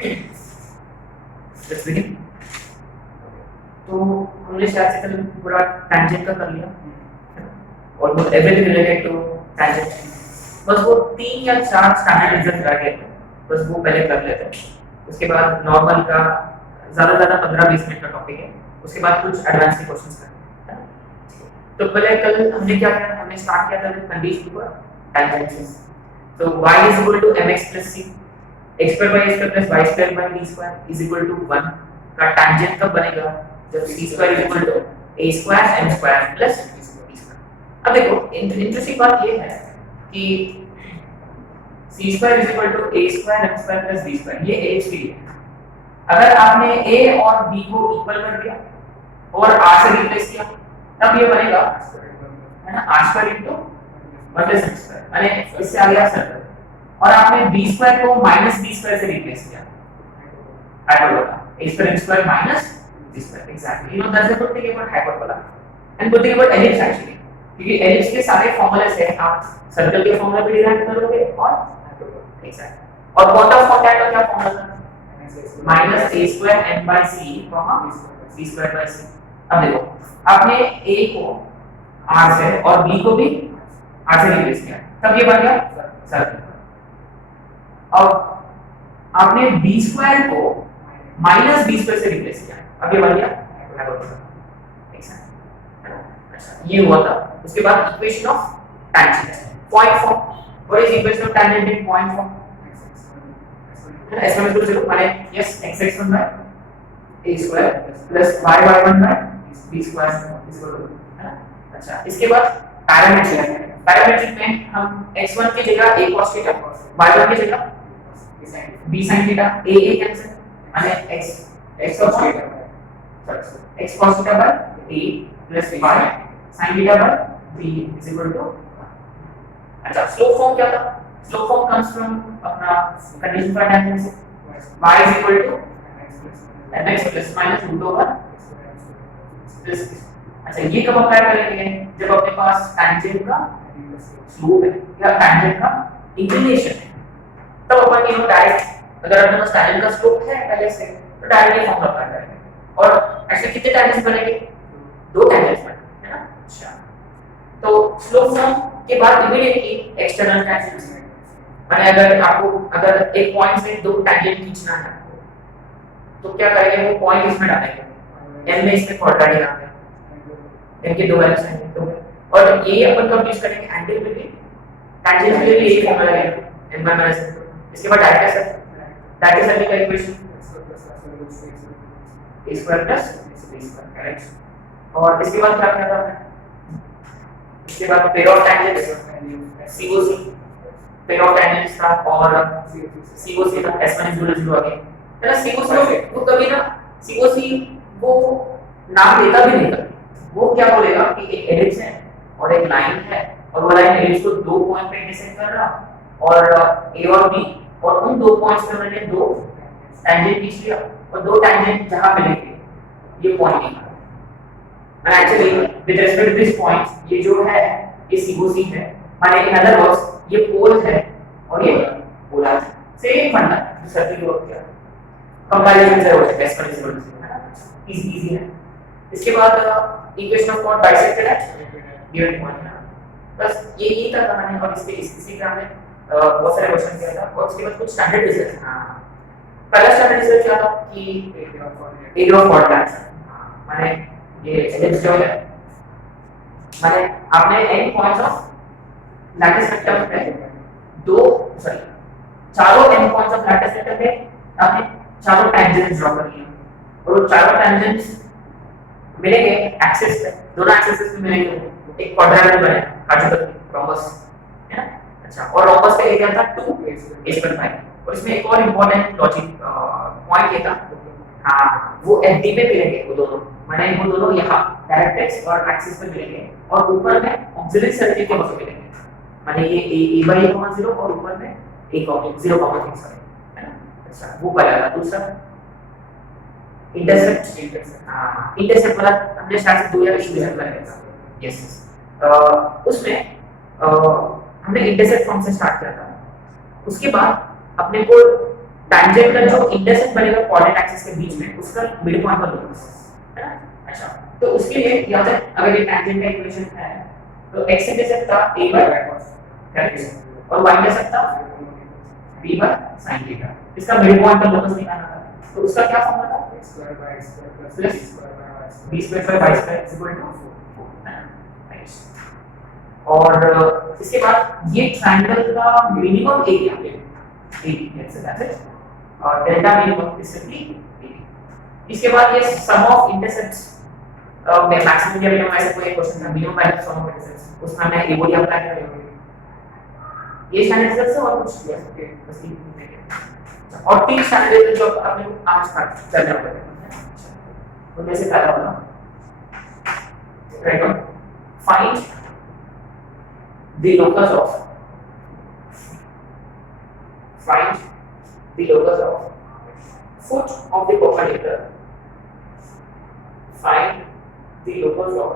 Let's begin. तो हमने शायद से कल पूरा टैंजेंट का कर लिया, almost everything related to tangent. बस वो 3 या 4 स्टैंडर्ड रह गए थे, बस वो पहले कर लेते हैं। उसके बाद नॉर्मल का ज़्यादा 15-20 मिनट का टॉपिक है, उसके बाद कुछ एडवांस के क्वेश्चंस करते हैं। तो पहले कल हमने क्या किया, हमने स्टार्ट किया था कंडीशन पर टैंजेंट्स। तो y is equal to mx plus c, x square by a square plus y square by b square is equal to 1 का टैंजेंट कब बनेगा, जब c square is equal to a square m square plus b square। अब देखो interesting बात ये है कि c square is equal to a square m square plus b square, ये h की है। अगर आपने a और b को इक्वल कर दिया और r से रिप्लेस किया, तब ये बनेगा है ना r square into 1 plus m square, यानी इससे आ गया सर्कल। और आपने b square को माइनस b square से रिप्लेस किया, hyperbola a square m square minus b square, exactly, you know that's the good thing about hyperbola and good thing about ellipse actually, क्योंकि ellipse के सारे फॉर्मूले से आप सर्कल के फॉर्मूले भी डिराइव करोगे और एग्जैक्ट। और क्वांटम कांटेक्ट का क्या फॉर्मूला था, minus a square n by c b square by c। अब देखो आपने a को r से और b को भी r से रिप्लेस किया, तब ये बन गया सर्कल। और आपने b स्क्वायर को माइनस b स्क्वायर से रिप्लेस किया, अब ये बन गया हाइपरबोला। ये हुआ था। उसके बाद equation of tangent point form, what is equation of tangent in point form, s1 equal to माने yes x1 by a square plus y1 by b square is equal to, है ना। अच्छा, इसके बाद पैरामीट्रिक में हम x1 की जगह a cos थीटा, y1 की जगह b sin थीटा, a कैंसिल माने x cos theta x cos theta by a plus y sin theta by b is equal to. अच्छा, स्लोप फॉर्म क्या था, स्लोप फॉर्म कम्स फ्रॉम अपना condition for tangent से y is equal to mx plus minus root over plus. अच्छा, ये कब apply करेंगे, जब अपने पास टैंजेंट का स्लोप है या टैंजेंट का इंक्लिनेशन है, तब अपन ये डायरेक्ट, अगर अपने पास टैंजेंट का स्लोप है पहले से तो डायरेक्ट ये फॉर्मूला अप्लाई करेंगे। और ऐसे कितने टैंजेंट्स बनेंगे, 2 टैंजेंट्स बनेंगे, है ना। अच्छा, तो स्लोप फॉर्म के बाद इमीडिएटली एक्सटर्नल टैंजेंट्स, माने अगर एक पॉइंट से 2 टैंजेंट खींचना है तो क्या करेंगे, वो पॉइंट इसमें डालेंगे, n में इसमें क्वाड्रेटिक आएंगे, n के 2 वैल्यूज आएंगे तो, और ये अपन कब यूज करेंगे, एंगल में भी टैंजेंट के लिए ये फॉर्मूला लगेगा n by minus n। इसके बाद डायरेक्ट सर्कल का equation a square plus b square, correct. और इसके बाद क्या था हमने, इसके बाद pair of tangents COC, pair of tangents था और COC था, S1 is equal to 0 आ गया, है ना। COC वो कभी ना COC वो नाम लेता भी नहीं, वो क्या बोलेगा कि एक एलिप्स है और एक लाइन है, और वो लाइन एलिप्स को 2 पॉइंट पे इंटरसेक्ट कर रहा, और a और b, और उन 2 पॉइंट्स पे मैंने 2 टैंजेंट खींच लिया, और 2 टैंजेंट जहां मिलेंगे ये पॉइंट है। And actually with respect to this point, ये जो है ये COC है, माने इन अदर वर्ड्स ये पोल है और ये पोलर है, सेम फंडा जो सर्किल वर्क किया, कंपैरिजन से हो सकता है, एक्सपेरिमेंट से, है ना, इजी है। इसके बाद equation of chord bisected at given point, बस यही था कहानी। और इसी का हमने बहुत सारे क्वेश्चन किया था, और उसके बाद कुछ स्टैंडर्ड रिजल्ट। पहला स्टैंडर्ड रिजल्ट क्या था कि एरिया ऑफ कॉर्ड लैंग्थ, माने ये एलिप्स जो है, माने आपने n points of latus vector में चारों n points of latus vector में आपने चारों टैंजेंट्स ड्रॉ कर लिए, और वो चारों टैंजेंट्स मिलेंगे एक्सिस पे, दोनों एक्सिस पे मिलेंगे, एक क्वाड्रेंगल बनेगा, काजुकल रोम्बस, है ना। अच्छा, और रोम्बस का एरिया था 2a/5, और इसमें एक और इंपॉर्टेंट लॉजिक पॉइंट ये था, हाँ, वो एफडी पे मिलेंगे वो दोनों, माने वो दोनों यहाँ डायरेक्ट्रिक्स और एक्सिस पे मिलेंगे, और ऊपर में ऑक्सिलरी सर्किल के वजह मिलेंगे, माने ये a/0 और ऊपर में a,0,3, है ना। अच्छा, वो पहला था। दूसरा इंटरसेप्ट, हाँ, इंटरसेप्ट वाला हमने शायद से 2 या 3 डिस्कस करेंगे, यस, उसमें हमने इंटरसेप्ट फॉर्म से स्टार्ट किया था। उसके बाद अपने को टैंजेंट का जो इंटरसेक्ट बनेगा कोऑर्डिनेट एक्सिस के बीच में उसका मिड पॉइंट पर लोकस है ना। अच्छा, तो उसके लिए याद है अगर ये टैंजेंट का इक्वेशन है तो x इंटरसेप्ट था a बाय करेक्ट और y इंटरसेप्ट था b बाय sin थीटा। इसका मिड पॉइंट पर लोकस निकालना था तो उसका क्या फॉर्मूला था x square by x square plus b square by y square equal to 4। और इसके बाद ये ट्रायंगल का minimum area let's say that is और delta minimum is simply AB। इसके बाद ये सम ऑफ इंटरसेप्ट्स मैं मैक्सिमम या मिनिमम ऐसे कोई क्वेश्चन था minimum by sum of intercepts उसमें मैं एबोडी अप्लाई कर रहा हूं ये स्टैंडर्ड से और कुछ ओके बस ये और तीन स्टैंडर्ड जो आपने आज तक चल रहा है उनमें से पहला वाला right find the locus of foot of the perpendicular find the locus of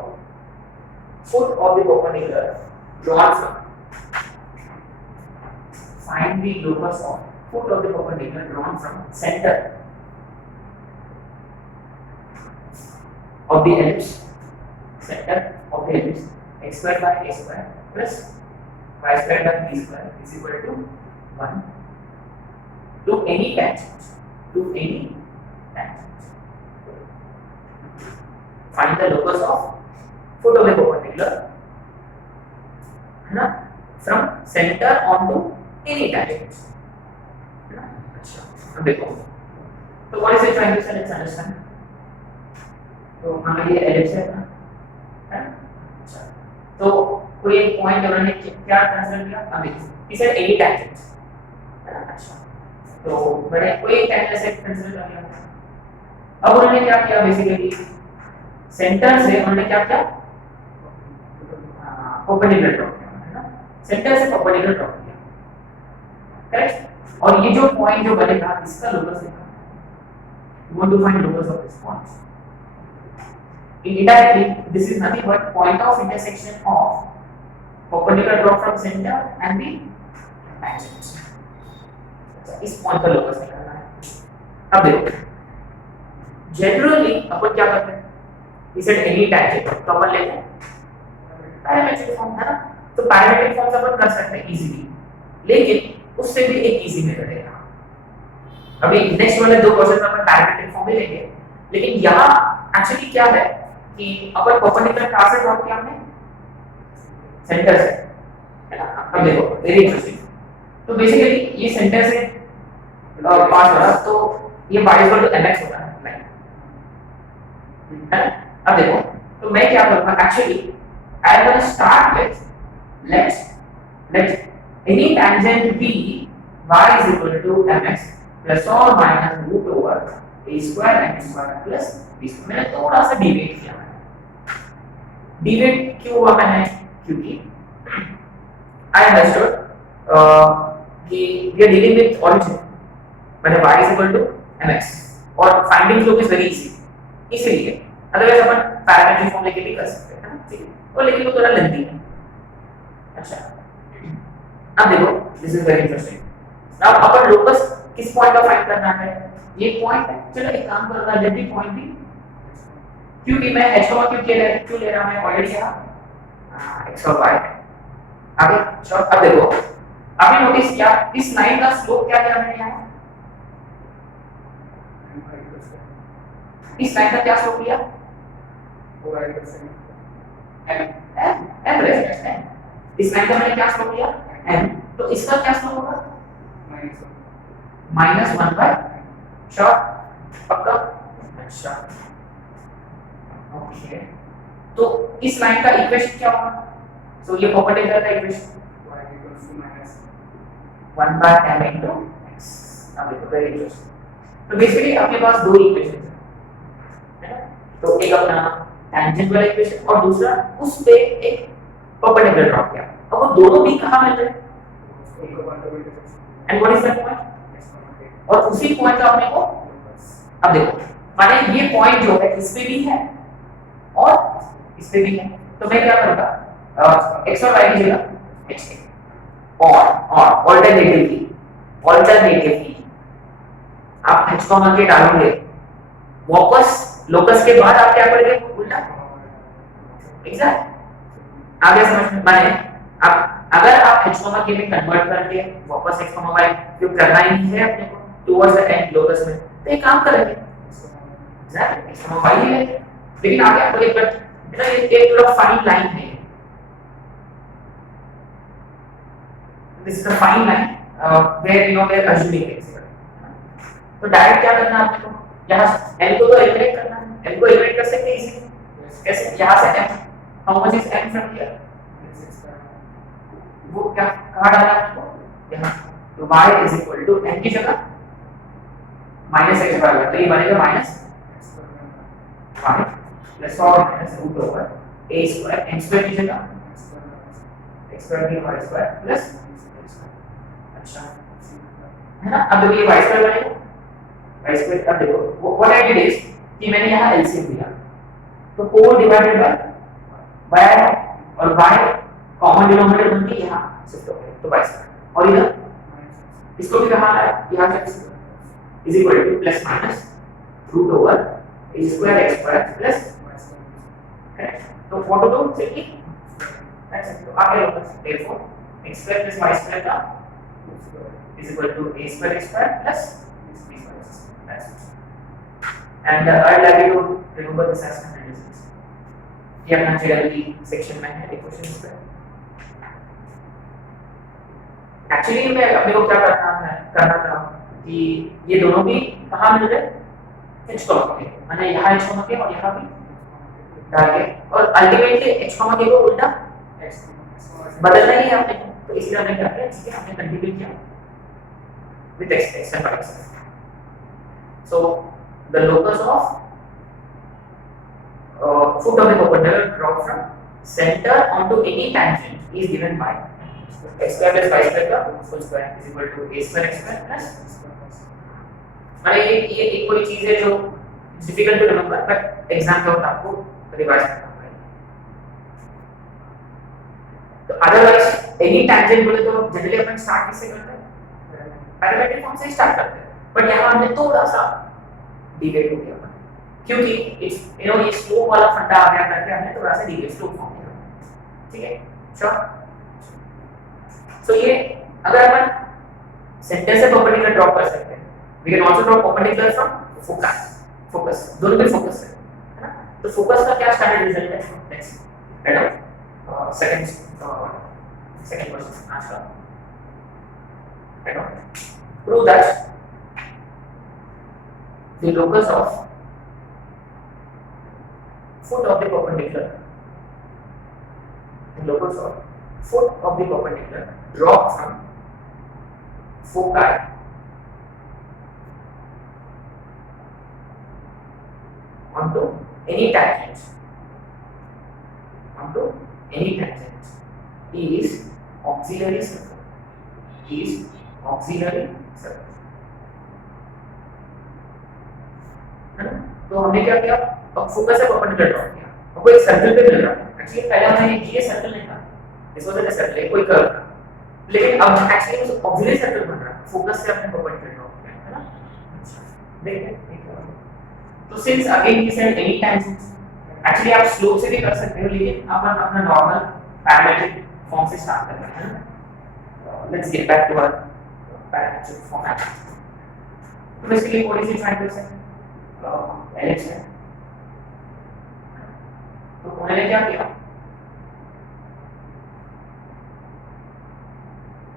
foot of the perpendicular drawn from center of the ellipse x square by a square plus y square by b square is equal to 1 to any tangent. Find the locus of foot of the perpendicular है ना from center onto any tangent है ना। अच्छा अब देखो तो what is a triangle? Let's understand. तो मान लीजिए ellipse है ना अच्छा तो कोई एक पॉइंट उन्होंने क्या कंसीडर किया अभी इसे एनी टैंजेंट है ना। अच्छा तो मैंने कोई एक टैंजेंट से कंसीडर कर लिया। अब उन्होंने क्या किया बेसिकली सेंटर से उन्होंने क्या किया परपेंडिकुलर ड्रॉ किया है ना सेंटर से परपेंडिकुलर ड्रॉ किया करेक्ट। और ये जो पॉइंट जो बनेगा इसका लोकस निकालना you want to find locus of this point. Indirectly, this is nothing but point of intersection of perpendicular drop from center and the tangent. इस पॉइंट का लोकस निकालना है। अब देखो जनरली अपन क्या करते हैं इसे एनी टैंजेंट तो अपन लेते हैं पैरामेट्रिक फॉर्म है ना। तो पैरामेट्रिक फॉर्म से अपन कर सकते हैं इजीली लेकिन उससे भी एक इजी मेथड है। अभी नेक्स्ट वाले दो क्वेश्चन अपन पैरामेट्रिक फॉर्म में लेंगे लेकिन यहाँ एक्चुअली क्या है कि अपन परपेंडिकुलर कहां से ड्रॉ किया हमने सेंटर से है ना। अब देखो वेरी इंटरेस्टिंग तो बेसिकली ये सेंटर से पास हो रहा तो ये y इक्वल टू mx होता है लाइन है ना। अब देखो तो मैं क्या करूंगा actually I will start with let's any tangent b y is equal to mx plus और minus root over a square m square plus b square. मैंने थोड़ा सा डिवेट किया डिवेट क्यों हुआ मैंने क्योंकि आई अंडरस्टूड कि we are dealing with origin मैंने y is equal to mx और finding flow is very easy इसलिए अदरवाइज अपन पैरामेट्रिक फॉर्म लेके भी कर सकते हैं ठीक है और लेकिन वो थोड़ा लेंथी है। अच्छा अब देखो दिस इज वेरी इंटरेस्टिंग। अब अपन लोकस किस पॉइंट का फाइंड करना है ये पॉइंट है। चलो एक काम करना लेट मी पॉइंट भी क्योंकि मैं h क्यों ले रहा हूं मैं ऑलरेडी यहां x और y आगे चलो अब देखो आपने नोटिस किया इस लाइन का स्लोप क्या किया मैंने यहां इस लाइन का क्या स्लोप लिया m इस लाइन का मैंने क्या स्लोप लिया m तो इसका क्या स्लोप होगा -1 बाय शॉर्ट पक्का। अच्छा ओके तो इस लाइन का इक्वेशन क्या होगा सो ये परपेंडिकुलर का equation y 1 by m into x। अब देखो वेरी इंटरेस्टिंग तो बेसिकली आपके पास दो इक्वेशन है तो एक अपना टैंजेंट वाला इक्वेशन और दूसरा उस पे एक परपेंडिकुलर ड्रॉ किया। अब वो दोनों भी कहां मिल रहे हैं and what is that point और उसी पॉइंट का अपने को अब देखो माने ये पॉइंट जो है इस पे भी है और इस पे भी है तो मैं क्या करूंगा x और y की जगह x और ऑल्टरनेटिवली h कॉमा के डालोगे वापस लोकस के बाद आप क्या करोगे उल्टा एग्जैक्ट आगे समझ में माने आप अगर आप h कॉमा के में कन्वर्ट करके वापस x कॉमा y क्यों करना ही है अपने को टुवर्ड्स द एंड लोकस में तो ये काम करेंगे एग्जैक्ट x कॉमा y ही है लेकिन आगे आपको एक बात ना ये थोड़ा फाइन लाइन है this is a fine line where you know where assuming things तो डायरेक्ट क्या करना है आपको यहाँ n को तो एलिमिनेट करना है n को एलिमिनेट कर सकते हैं इजीली कैसे यहाँ से m how much is m from here वो क्या कहाँ डाला आपको यहाँ तो y is equal to n की जगह माइनस x बराबर तो ये बनेगा माइनस y प्लस और minus root over a square m square की जगह x स्क्वायर की y स्क्वायर प्लस अच्छा है ना अब देखो ये y स्क्वायर बनेगा y स्क्वायर अब देखो व्हाट आई डिड इज कि मैंने यहाँ एलसीएम लिया तो 4 डिवाइडेड बाय y और y कॉमन डिनोमिनेटर उनकी यहाँ शिफ्ट हो गए तो y स्क्वायर और इधर इसको भी कहाँ लाया यहाँ से is equal to plus minus root over a square x square plus correct तो what to do simply that's तो आगे होगा therefore x square plus y square का is equal to a square x square plus b square x square. That's it. And I'd like you to remember this as analysis. ये अपना GRE section में है एक question इस पे. Actually मैं अपने को क्या करना था कि ये दोनों भी कहाँ मिल रहे h कॉमा के मैंने यहाँ h कॉमा के और यहाँ भी डाल के और अल्टीमेटली h कॉमा के को उल्टा बदलना ही है आपने तो इसलिए हमने क्या किया इसलिए हमने कंटिन्यू किया with x and y. So the locus of foot of the perpendicular drop from center onto any tangent is given by x square plus y square का whole square is equal to a square x square plus माने ये एक कोई चीज है जो difficult to remember but exam के वक्त आपको रिवाइज करना पड़ेगा तो अदरवाइज एनी tangent बोले तो जनरली अपन स्टार्ट किससे करते हैं पैरामीट्रिक फॉर्म से स्टार्ट करते हैं बट यहाँ हमने थोड़ा सा डिवेट हो गया क्योंकि इट्स यू नो ये स्लोप वाला फंडा आ गया करके हमने थोड़ा सा डिवेट स्लोप फॉर्म किया ठीक है श्योर सो ये अगर अपन सेंटर से परपेंडिकुलर ड्रॉ कर सकते हैं we can also draw perpendicular from focus दोनों में फोकस है ना तो फोकस का क्या स्टैंडर्ड रिजल्ट है नेक्स्ट राइट सेकंड क्वेश्चन आज का prove that the locus of foot of the perpendicular drop from foci onto any tangent is auxiliary circle है ना तो हमने क्या किया अब फोकस से परपेंडिकुलर ड्रॉ किया अब कोई सर्कल पे मिल रहा है एक्चुअली पहले हमने ये सर्कल नहीं था दिस वाज अ सर्कल कोई कर्व था लेकिन अब एक्चुअली उस ऑक्सिलरी सर्कल बन रहा है फोकस से अपने परपेंडिकुलर ड्रॉ किया है ना देखिए तो since again he said any time actually आप स्लोप से भी कर सकते हो लेकिन अपन अपना नॉर्मल पैरामीट्रिक फॉर्म से स्टार्ट कर रहे हैं let's get back to our parametric format तो basically what is he trying to say LH है तो उन्होंने क्या किया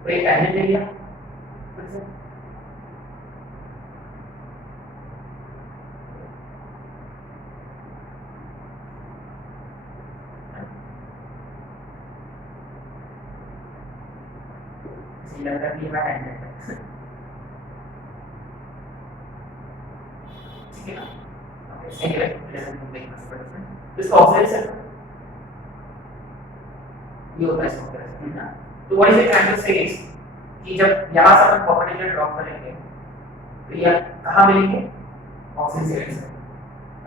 तो एक टैंजेंट ले लिया लग रहा है कि मैं टैंजेंट है ठीक है ना anyway doesn't make much difference इसका ऑक्सिलरी सर्कल ये होता है इसका ऑक्सिलरी ना तो व्हाट इज द ट्रायंगल से इज कि जब यहां से अपन परपेंडिकुलर ड्रॉ करेंगे तो ये कहां मिलेंगे ऑक्सिलरी साइड से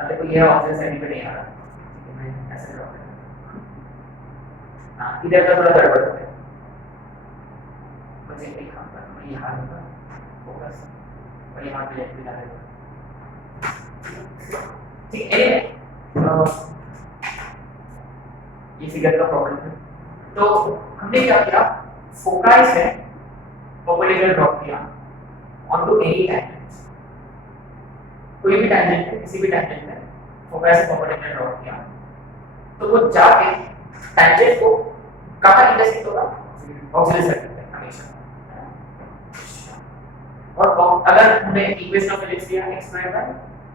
अब देखो ये ऑक्सिलरी साइड पे नहीं आ रहा ठीक है मैं ऐसे ड्रॉ करूंगा हां इधर का थोड़ा गड़बड़ हो गया मुझे एक काम करना मैं यहां लूंगा फोकस और यहाँ पे लेट भी डालेगा। ठीक है, ये फिगर का प्रॉब्लम है। तो हमने क्या किया, फोकाई से परपेंडिकुलर ड्रॉप किया ऑन टू एनी टैंजेंट, कोई भी टैंजेंट है, किसी भी टैंजेंट में फोकाई से परपेंडिकुलर ड्रॉप किया, तो वो जाके टैंजेंट को कहाँ इंटरसेक्ट होगा, ऑक्सिलरी सर्किल में हमेशा। और अगर हमने इक्वेशन ऑफ फिजिक्स लिया x square by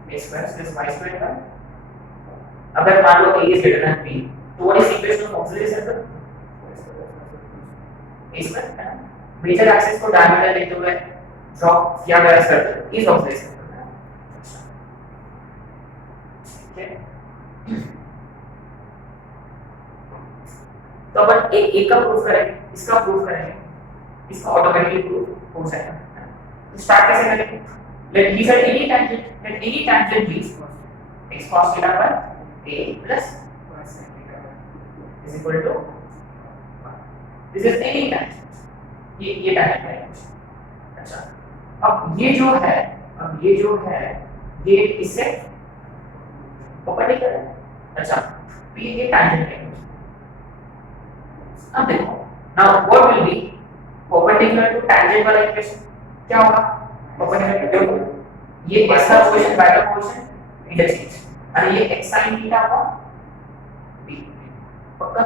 a square plus y square by, अगर मान लो a is greater than b, तो what is equation of auxiliary circle, a square है ना। मेजर एक्सिस को डायमीटर लेते हुए ड्रॉ किया गया सर्किल इज ऑक्सिलरी सर्किल। ठीक है, तो अपन एक का प्रूफ करेंगे, इसका प्रूफ करेंगे, इसका ऑटोमेटिकली प्रूफ हो जाएगा। तो स्टार्ट कैसे करेंगे, let he said any tangent b x cos theta पर a plus is equal to this is any tangent, ये tangent है। अच्छा, अब ये जो है ये इससे परपेंडिकुलर है। अच्छा, तो ये tangent है। अब देखो, now what will be perpendicular to tangent वाला इक्वेशन क्या होगा, परपेंडिकुलर टू ये x का पोजीशन y का पोजीशन इंटरचेंज, और ये x sin थीटा होगा b पक्का,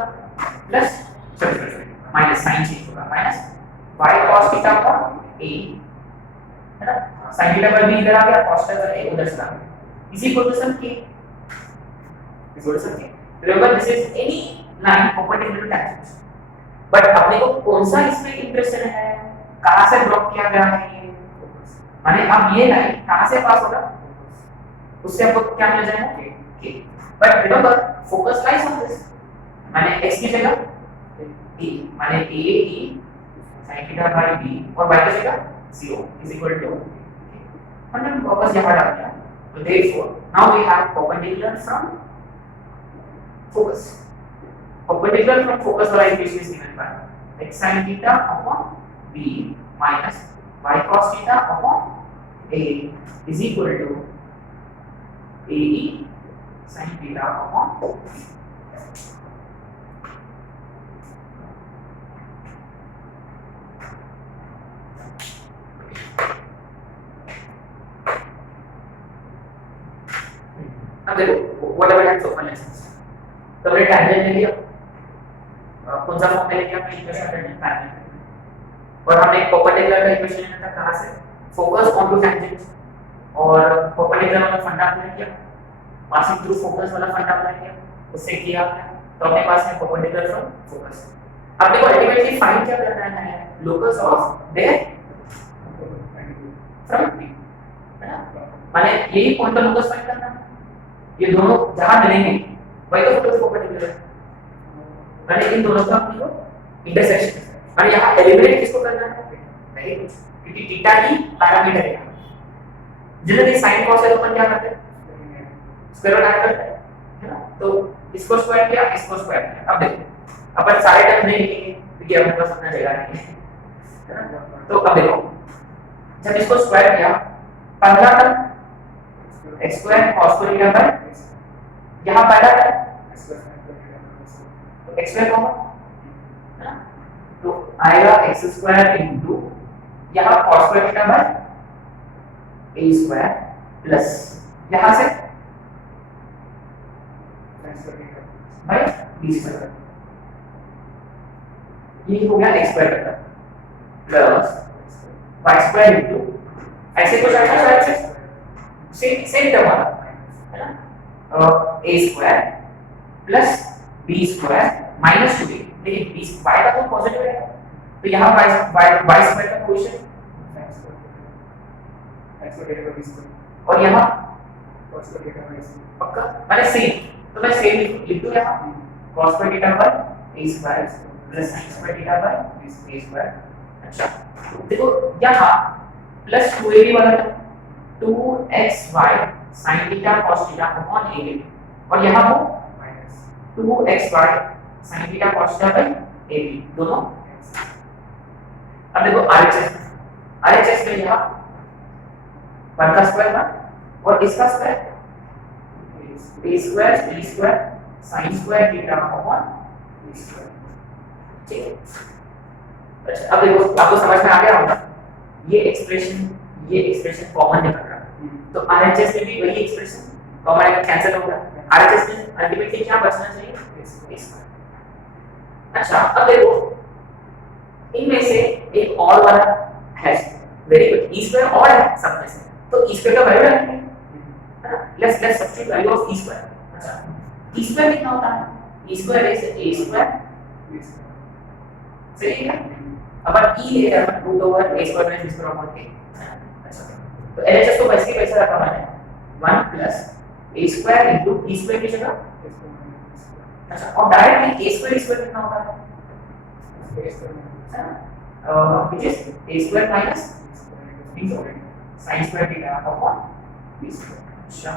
प्लस माइनस sin चेंज होगा, माइनस y cos थीटा होगा a, है ना। sin थीटा पर b इधर आ गया, cos थीटा पर a उधर चला गया, इसी पोजीशन की remember this is any line perpendicular to tangent. But अपने को कौन सा इसमें इंटरेस्टेड है, कहां से ड्रॉप किया गया है, माने अब ये लाइन कहां से पास होगा, उससे आपको क्या मिल जाएगा के। But remember focus lies on this, माने x की जगह e, माने a e sin theta by b और y की जगह 0 इज इक्वल टू, हमने वापस यहां डाल दिया। तो therefore now we have perpendicular from focus, perpendicular from focus वाला equation is given by x sin theta upon b minus y cos theta upon a is equal to a e sin theta upon अब देखो whatever HEPS open lens, तो हमने tangent ले लिया, कौन सा form में लिया, हमने इक्वेशन टैंजेंट, और हमने एक परपेंडिकुलर का इक्वेशन लेना था कहां से, फोकस ऑन टू टैंजेंट, और परपेंडिकुलर वाला फंडा अप्लाई किया, पासिंग थ्रू फोकस वाला फंडा अप्लाई किया, उससे किया तो अपने पास है परपेंडिकुलर फ्रॉम फोकस। अब देखो अल्टीमेटली फाइंड क्या करना है, locus of their front view, है ना, माने यही पॉइंट का लोकस फाइंड करना है, ये दोनों जहां मिलेंगे वही तो फोकस परपेंडिकुलर है, माने इन दोनों का इंटरसेक्शन, माने यहां एलिमिनेट किसको करना है, नहीं कुछ, क्योंकि थीटा ही पैरामीटर है। जनरली sin cos है तो अपन क्या करते हैं, स्क्वायर रूट ऐड करते हैं, है ना। तो इसको स्क्वायर किया, इसको स्क्वायर किया। अब देखो अपन सारे टर्म नहीं लिखेंगे क्योंकि अपने पास उतना जगह नहीं है ना। तो अब देखो जब इसको स्क्वायर किया, पहला term x square cos theta bye, यहां पहला टर्म तो x स्क्वायर होगा, है ना, तो आएगा x स्क्वायर इनटू यहां cos theta by a square plus यहां से बाय b स्क्वायर, ये हो गया x स्क्वायर का प्लस y स्क्वायर इनटू ऐसे कुछ आएगा शायद से सेम टर्म है ना, a square plus b square minus 2a, लेकिन b y का तो पॉजिटिव है तो यहां y स्क्वायर का कोएफिशिएंट और यहाँ पक्का मैंने सेम, तो मैं सेम लिख दूं यहाँ cos square theta by a square plus sin square theta by a square. अच्छा देखो यहाँ प्लस 2ab वाला term 2xy sin theta cos theta upon a, और यहाँ वो minus 2xy sin theta cos theta by a दोनों। अब देखो RHS में यहाँ 1 का स्क्वायर 1 और इसका square a square b square sin square theta upon b square. ठीक है, अच्छा अब देखो आपको समझ में आ गया होगा ये एक्सप्रेशन कॉमन निकल रहा है, तो आरएचएस में भी वही एक्सप्रेशन कॉमन आएगा, कैंसिल होगा। आरएचएस में अल्टीमेटली क्या बचना चाहिए, a स्क्वायर। अच्छा अब देखो इनमें से एक और वाला है, वेरी गुड, ई स्क्वायर और है सब में से, तो ई स्क्वायर का वैल्यू रखेंगे, है ना, let's substitute value of e square. अच्छा ई स्क्वायर कितना होता है, e square is a square, सही है, अपन ई ले रहा है root over a square minus b square upon a. अच्छा तो एलएचएस को वैसे ही वैसा रखा मैंने 1 प्लस ए स्क्वायर इनटू ई स्क्वायर की जगह। अच्छा और डायरेक्टली ए स्क्वायर कितना होता है, which is a square minus b square sin square theta upon b square। अच्छा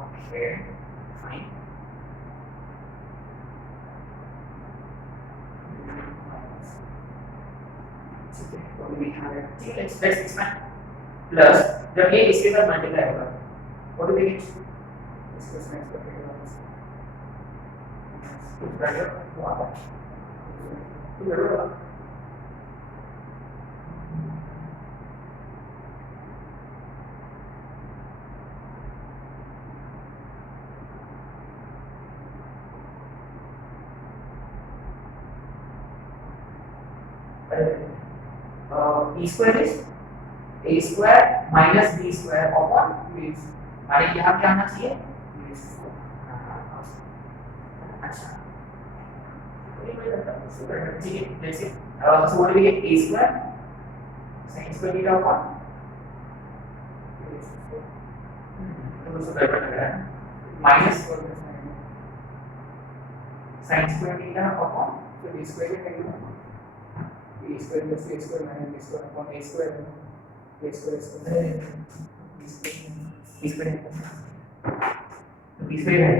ओके फाइन, ठीक है तो we have it, ठीक है let's expand प्लस जब ये इसके साथ मल्टीप्लाई होगा व्हाट डू वी गेट, इसको नेक्स्ट करके कुछ वैल्यू वो आता है तो जरूर e square is a square minus b square upon b, माने यहाँ क्या आना चाहिए, अच्छा ठीक है let's see so what do we get, a square sin square theta upon तो उसको गड़बड़ लग रहा है, minus sin square theta upon तो b square क्या करेंगे, a square plus a square minus b square upon a square b square है।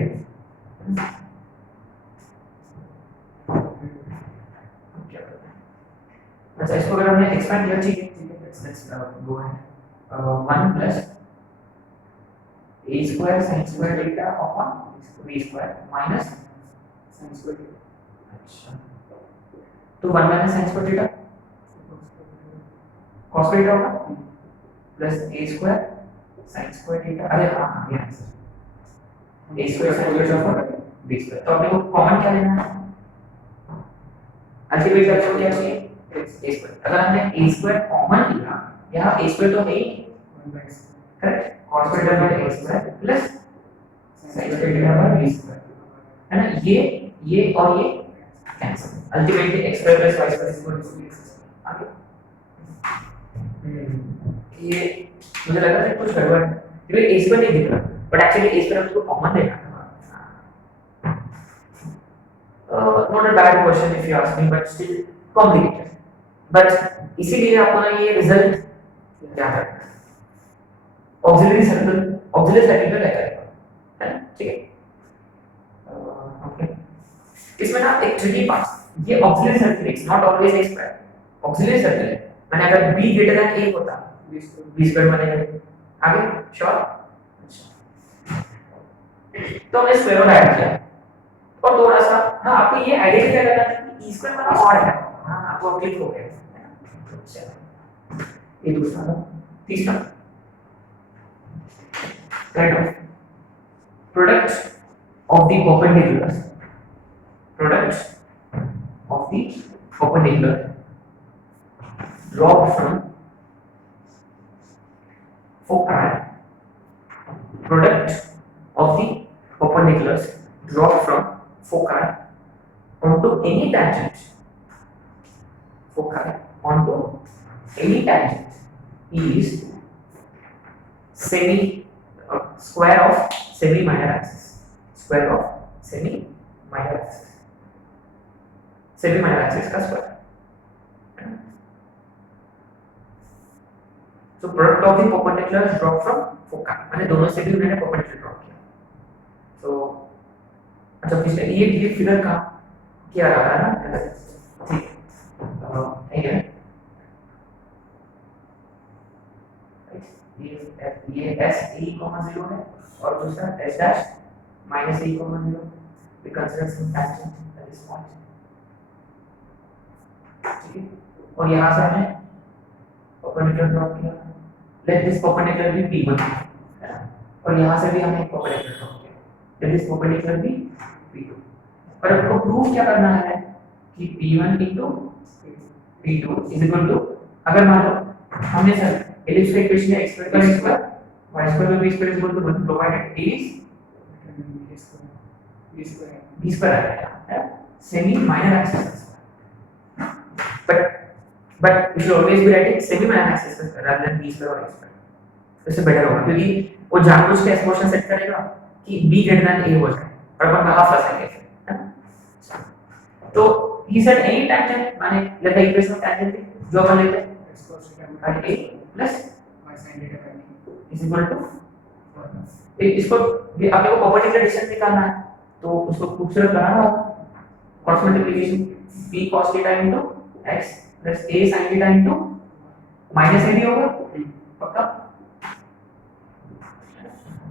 अच्छा इसको अगर हमने एक्सपेंड किया, ठीक है let's go ahead 1 plus a square sin square theta upon b square minus sin square theta. अच्छा तो 1 minus sin square theta cos theta होगा plus a square sin square theta, अरे हां ये answer a square sin square upon b square. तो अपने को common क्या लेना है, अल्टीमेट वैल्यू क्या चाहिए a स्क्वायर। अगर हमने a स्क्वायर कॉमन लिया, यहाँ a स्क्वायर तो है ही correct, cos square by a square plus sin square by b square, है ना, ये और ये cancel, ultimately x square plus y square equal to आगे। ये मुझे लगा था कुछ गड़बड़ है क्योंकि a स्क्वायर नहीं दिख रहा, बट एक्चुअली a स्क्वायर हमको कॉमन लेना था। not a bad question if you ask me, but still complicated, but इसीलिए आपको ना ये रिजल्ट क्या है, ऑक्सिलरी सर्कल का क्या है ना, ठीक है ओके। इसमें ना एक ट्रिकी पार्ट, ये auxiliary circle is not always a square, auxiliary circle है मैंने अगर b ग्रेटर देन a होता b स्क्वायर बनेगा आगे श्योर। अच्छा तो हमने स्क्वायर रूट ऐड किया और थोड़ा सा हाँ आपको ये आइडेंटिफाई करना है कि e स्क्वायर वाला ऑड है, हाँ आपको क्लिक हो गया, ये दूसरा तीसरा right of product of the perpendicular dropped from foci, product of the perpendiculars dropped from foci onto any tangent, is square of semi minor axis, का square. So product of the perpendiculars drop from foci, माने दोनों से भी उन्होंने perpendicular drop किया। So अच्छा पिछले ये फिगर का क्या रहा है ना, ठीक है ये एस ए कॉमा 0 है और दूसरा S dash minus a comma 0 we consider some tangent that is point, ठीक है। और यहां से हमने परपेंडिकुलर ड्रॉ किया, let this perpendicular be P1 है ना, और यहां से भी हमने एक परपेंडिकुलर ड्रॉ किया, let this perpendicular be P2। पर हमको प्रूव क्या करना है कि P1 into P2 is equal to, अगर मान लो हमने सर एलिप्स का इक्वेशन है x square y square में b square is equal to 1 provided a is b square है, semi minor axis, but we should always be writing semi minor axis rather than b square or x square, इससे better होगा क्योंकि वो जानबूझ के exponential set करेगा कि b greater than a हो जाए और अपन कहां फंसेंगे फिर, है ना। तो he said any tangent माने let the equation of tangent जो अपन लेते हैं a plus is equal to, इसको अपने को परपेंडिकुलर डिस्टेंस निकालना है तो उसको खूबसूरत बनाना होगा, cross multiplication b cos theta into x plus a sin theta into minus a भी होगा पक्का।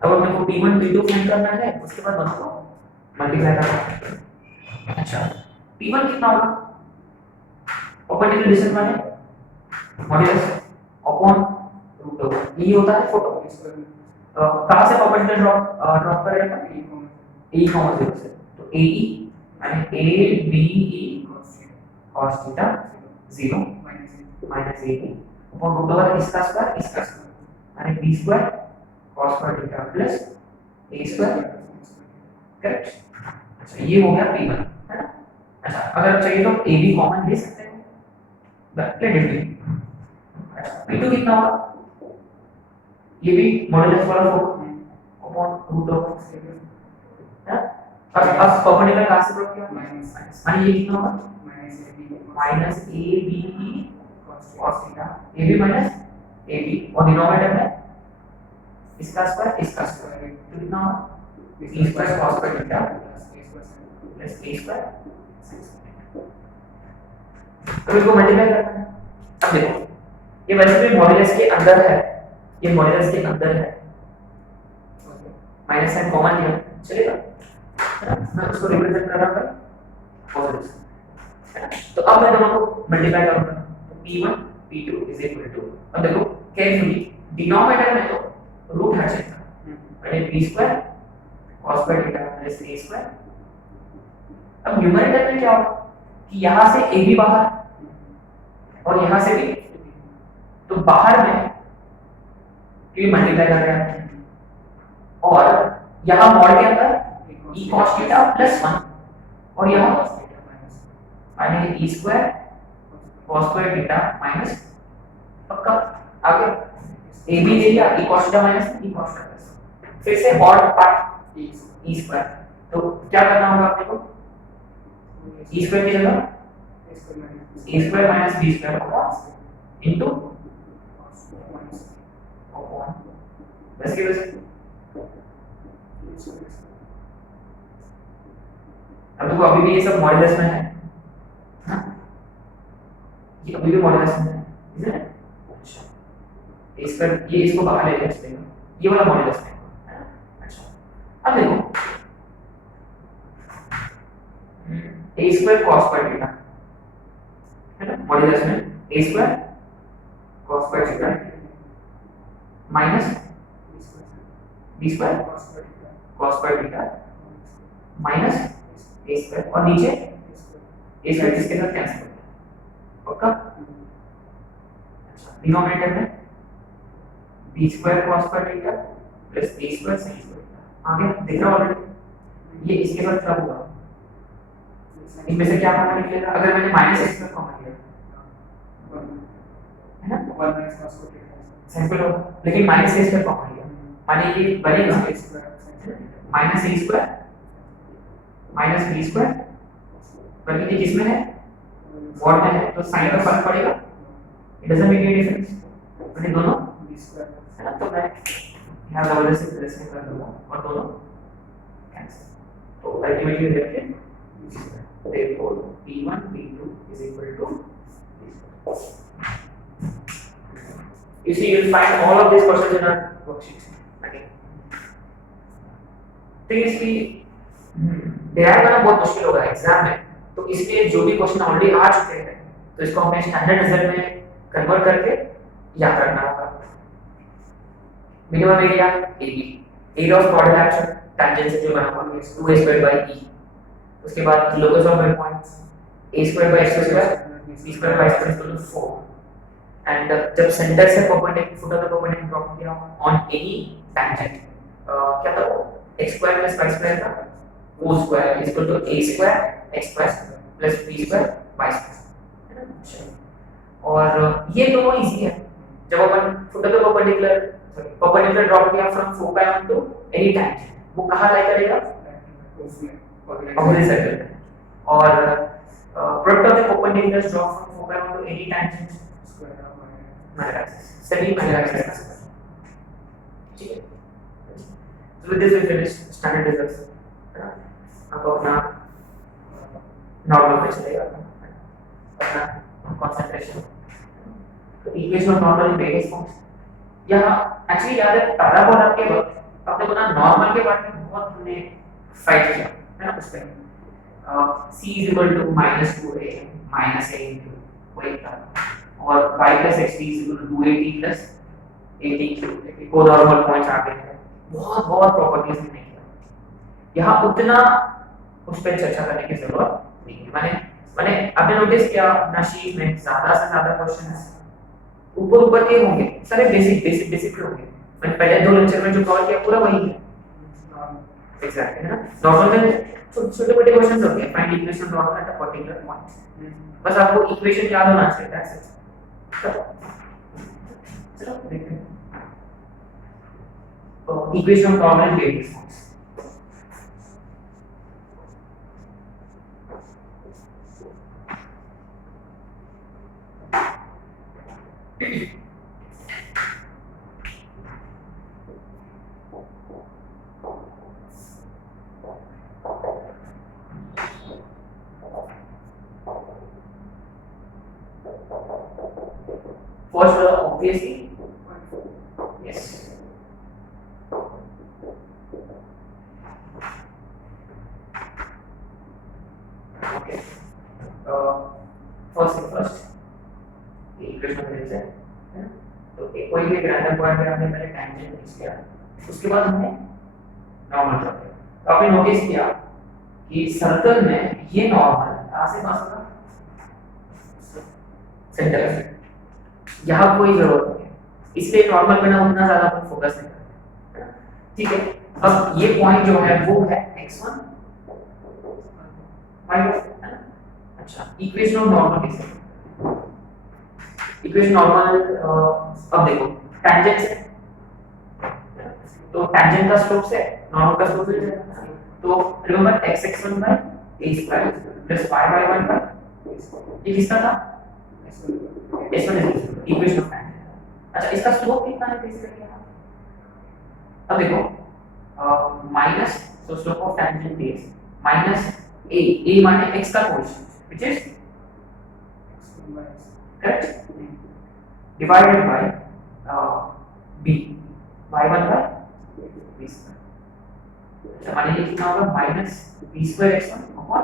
अब अपने को p1 p2 फाइंड करना है, उसके बाद दोनों को मल्टीप्लाई करना है। अच्छा p1 कितना होगा, परपेंडिकुलर डिस्टेंस माने मॉड्यूलस अपॉन रूट ओवर, ये होता है फोटो। कहां से परपेंडिकुलर ड्रॉप करेगा a कॉमा 0 से, तो ae माने a b e cos theta 0 minus ab upon root over इसका स्क्वायर माने b square cos square theta plus a square, correct. अच्छा ये हो गया p1 है ना। अच्छा अगर चाहिए तो ab कॉमन ले सकते हैं, लेट इट बी। अच्छा p2 कितना होगा, ये भी मॉड्यूलस वाला होगा अपॉन रूट ओवर है। अब परपेंडिकुलर कहां से प्रूव किया, माइनस माने ये कितना होगा minus a b e cos theta, ये भी माइनस a b और डिनोमिनेटर में इसका स्क्वायर तो कितना होगा b square cos square theta plus a square. अब इसको मल्टीप्लाई करना है। अब देखो ये वैसे भी मॉड्यूलस के अंदर है, ये मॉड्यूलस के अंदर है, माइनस साइन कॉमन लिया चलेगा, मैं उसको रिप्रेजेंट कर रहा हूं पॉजिटिव। तो अब मैं दोनों को मल्टीप्लाई करूंगा तो p1 p2 is equal to, अब देखो केयरफुली डिनोमिनेटर में तो रूट हट जाएगा, पहले b square cos square theta plus a square. अब न्यूमरेटर में क्या होगा कि यहां से a भी बाहर और यहां से भी, तो बाहर में ये मल्टीप्लाई कर रहे हैं और यहां मॉड के अंदर e cos थीटा प्लस 1 और यहां माने e square cos square theta minus, पक्का आगे a भी ले लिया e cos theta minus e cos theta plus, फिर से ऑड पार्ट e स्क्वायर, तो क्या करना होगा आपने को e स्क्वायर की जगह a square minus b square होगा इनटू अपॉन वैसे के वैसे। अब देखो अभी भी ये सब मॉड्यूलस में है ना, ये अभी भी मॉड्यूलस में है, ठीक है। अच्छा इस पर ये इसको बाहर ले लेते हैं, ये वाला मॉड्यूलस में है ना। अच्छा अब देखो a square cos square theta है ना, मॉड्यूलस में a square cos square theta minus b square cos square theta minus a square और नीचे a स्क्वायर इसके साथ कैंसिल हो गया, पक्का। अच्छा डिनोमिनेटर में b square cos square theta plus a square sin square theta, आगे दिख रहा ऑलरेडी। ये इसके साथ क्या होगा, इनमें से क्या कॉमन निकलेगा, अगर मैंने माइनस a स्क्वायर कॉमन लिया है ना, 1 minus cos square theta simple होगा, लेकिन माइनस a स्क्वायर कॉमन लिया माने ये बनेगा minus a square minus b square, बल्कि ये किसमें है मॉड में है तो साइन का फर्क पड़ेगा, it doesn't make any difference, मैंने दोनों b स्क्वायर है ना, तो मैं यहां जबरदस्ती प्लस में कर दूंगा और दोनों कैंसिल, तो ultimately related therefore p1 p2 is equal to You see, you'll find all of these questions in our worksheets. Again, तो इसकी डिराइव करना बहुत मुश्किल होगा एग्जाम में, तो इसलिए जो भी क्वेश्चन ऑलरेडी आ चुके हैं तो इसको हमें स्टैंडर्ड रिजल्ट में कन्वर्ट करके याद रखना होगा। Minimum area AB, area of quadrilateral tangent से जो बना हुआ है 2a स्क्वायर बाय E। उसके बाद locus of mid points a square by x square b square by x equal to 4। And जब सेंटर से perpendicular foot of the perpendicular draw किया ऑन एनी टेंजेंट, क्या था वो x square plus y square का whole square is equal to a square x square plus b square y square, है ना। और ये दोनों इजी है। जब अपन foot of the perpendicular draw किया from focus on to any tangent, वो कहां लाई करेगा ऑपोजिट सर्कल में। और product of the perpendicular draw from focus on to any tangent square axis सभी माइनर एक्सिस, ठीक है। So with this we finish standard results, है ना। अब अपना नॉर्मल पे चलेगा अपना कंसंट्रेशन। तो equation of normal in various forms, यहाँ एक्चुअली याद है पैराबोला के वक्त आपने बोला नॉर्मल के बारे में बहुत हमने फाइट किया, है ना। उसमें c is equal to minus 2a minus a into वही था, और y plus xt is equal to 2at plus at को नॉर्मल पॉइंट्स आ गए हैं। बहुत बहुत प्रॉपर्टीज हमने किया, यहाँ उतना उस पर चर्चा करने की जरूरत नहीं है। मैंने आपने नोटिस किया अपना शीट में ज्यादा से ज्यादा क्वेश्चंस ऊपर के होंगे, सारे बेसिक होंगे। मैंने पहले 2 लेक्चर में जो कवर किया पूरा वही है, एग्जैक्टली, है ना। नॉर्मल में छोटे मोटे क्वेश्चंस होते हैं, find equation normal at a particular point, बस आपको इक्वेशन याद होना चाहिए, दैट्स इट। चलो देखते हैं equation of normal in various forms. First, obviously, yes. Okay. First, the equation में है, तो एक कोई भी रैंडम पॉइंट पे हमने पहले टेंजेंट फिक्स किया, उसके बाद हमने नॉर्मल ड्रॉ किया। तो आपने नोटिस किया कि सर्कल में ये नॉर्मल कहाँ से पास होगा, सेंटर से, यहाँ कोई जरूरत नहीं है, इसलिए नॉर्मल पे ना उतना ज्यादा अपन फोकस नहीं करते, ठीक है। अब ये पॉइंट जो है वो है x1 y1, है ना। अच्छा, इक्वेशन ऑफ नॉर्मल कैसे, इक्वेशन नॉर्मल, अब देखो टेंजेंट से, तो टेंजेंट का स्लोप से नॉर्मल का स्लोप से, तो remember x1 by a square plus y1 by ये किसका था, s1 is equation of tangent. अच्छा, इसका स्लोप कितना है बेसिकली यहाँ, अब देखो minus, so slope of tangent is minus a माने x का coefficient which is correct, divided by b y1 by b square. अच्छा, माने ये कितना होगा minus b square x1 upon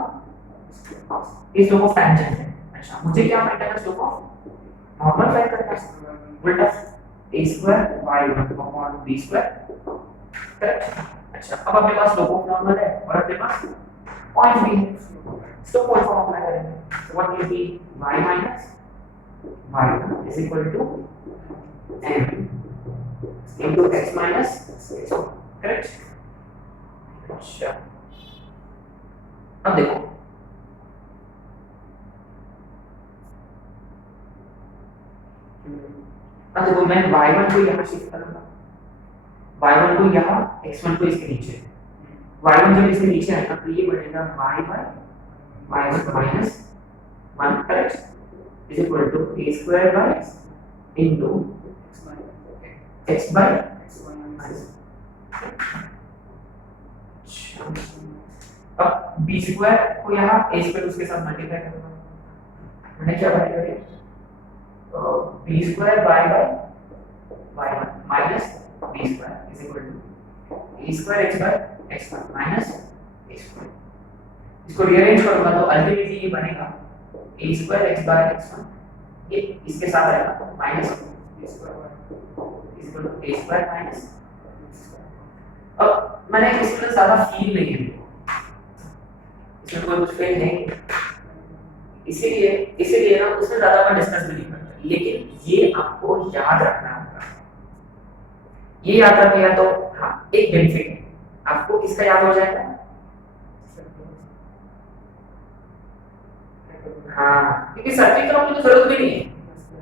ये स्लोप ऑफ टेंजेंट है। अच्छा, मुझे क्या फाइंड करना है, स्लोप ऑफ नॉर्मल फाइंड करना है, उल्टा a square y1 upon b square, correct. अच्छा, अब अपने पास स्लोप ऑफ नॉर्मल है और अपने पास पॉइंट भी है, स्लोप पॉइंट फॉर्म अप्लाई करेंगे, तो what will be y minus y1 is equal to m into x minus x1, correct. अच्छा, अब देखो मैं y1 को यहाँ शिफ्ट करूंगा, y1 को यहाँ x1 को इसके नीचे, y1 जब इसके नीचे आएगा तो ये बढ़ेगा y by y1 minus 1, correct, is equal to a square by into x by x1 minus। अब b स्क्वायर को यहाँ a स्क्वायर उसके साथ मल्टीप्लाई करूंगा, मैंने क्या multiply b square y by y1 minus b square is equal to a square x by x1 minus a square। इसको rearrange करूंगा तो अल्टीमेटली ये बनेगा a square x by x1, ये इसके साथ आएगा minus b square is equal to a square minus। अब मैंने इसमें ज्यादा फील नहीं है, इसमें कोई कुछ फील नहीं, इसीलिए ना उसमें ज्यादा मैं डिस्कस भी नहीं करता, लेकिन ये आपको याद रखना होगा। ये याद रख लिया तो हाँ एक बेनिफिट है आपको, किसका याद हो जाएगा, हाँ क्योंकि सर्कल का तो जरूरत भी नहीं है,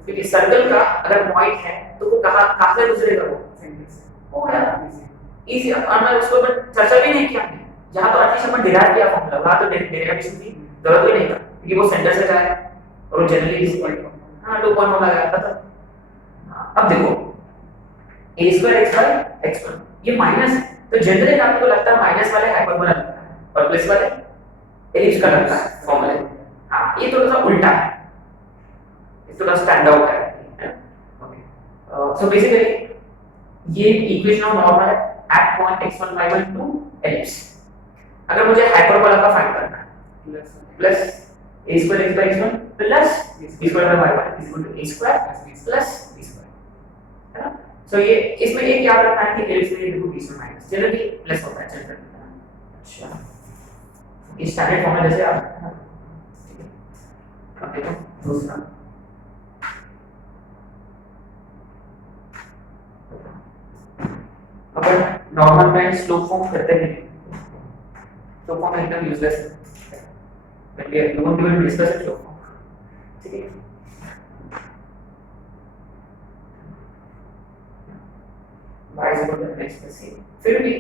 क्योंकि सर्कल का अगर पॉइंट है तो वो कहाँ से गुजरेगा, वो गया इजी। और मैं उसको चर्चा भी नहीं किया, जहाँ तो एटलीस्ट अपन डिराइव किया फॉर्मूला, वहाँ तो डेरिवेशन की जरूरत भी नहीं था, क्योंकि वो सेंटर से जाए और जनरली इस पॉइंट हाँ 2.1 लगाया था। अब देखो a square x by x1 ये माइनस है, तो जनरली आपको लगता है माइनस वाले हाइपरबोला लगता है और प्लस वाले एलिप्स का लगता है फॉर्मूला। हाँ ये थोड़ा सा उल्टा है, ये थोड़ा स्टैंड आउट है। ओके सो बेसिकली ये इक्वेशन ऑफ नॉर्मल है at point x1 y1 to ellipse. अगर मुझे हाइपरबोला का फाइंड करना है plus a square x by x1 plus b square by y1 is equal to a square plus b square, है ना। सो ये इसमें एक याद रखना है कि एलिप्स में ये देखो बीच में माइनस जनरली प्लस होता है जनरली। अच्छा इस स्टैंडर्ड फॉर्म में जैसे आप ठीक है। अब देखो दूसरा अपन नॉर्मल में स्लोप फॉर्म करते हैं, स्लोप फॉर्म एकदम यूजलेस है, but we don't even discuss slope form, ठीक है। y is equal to x plus c, फिर भी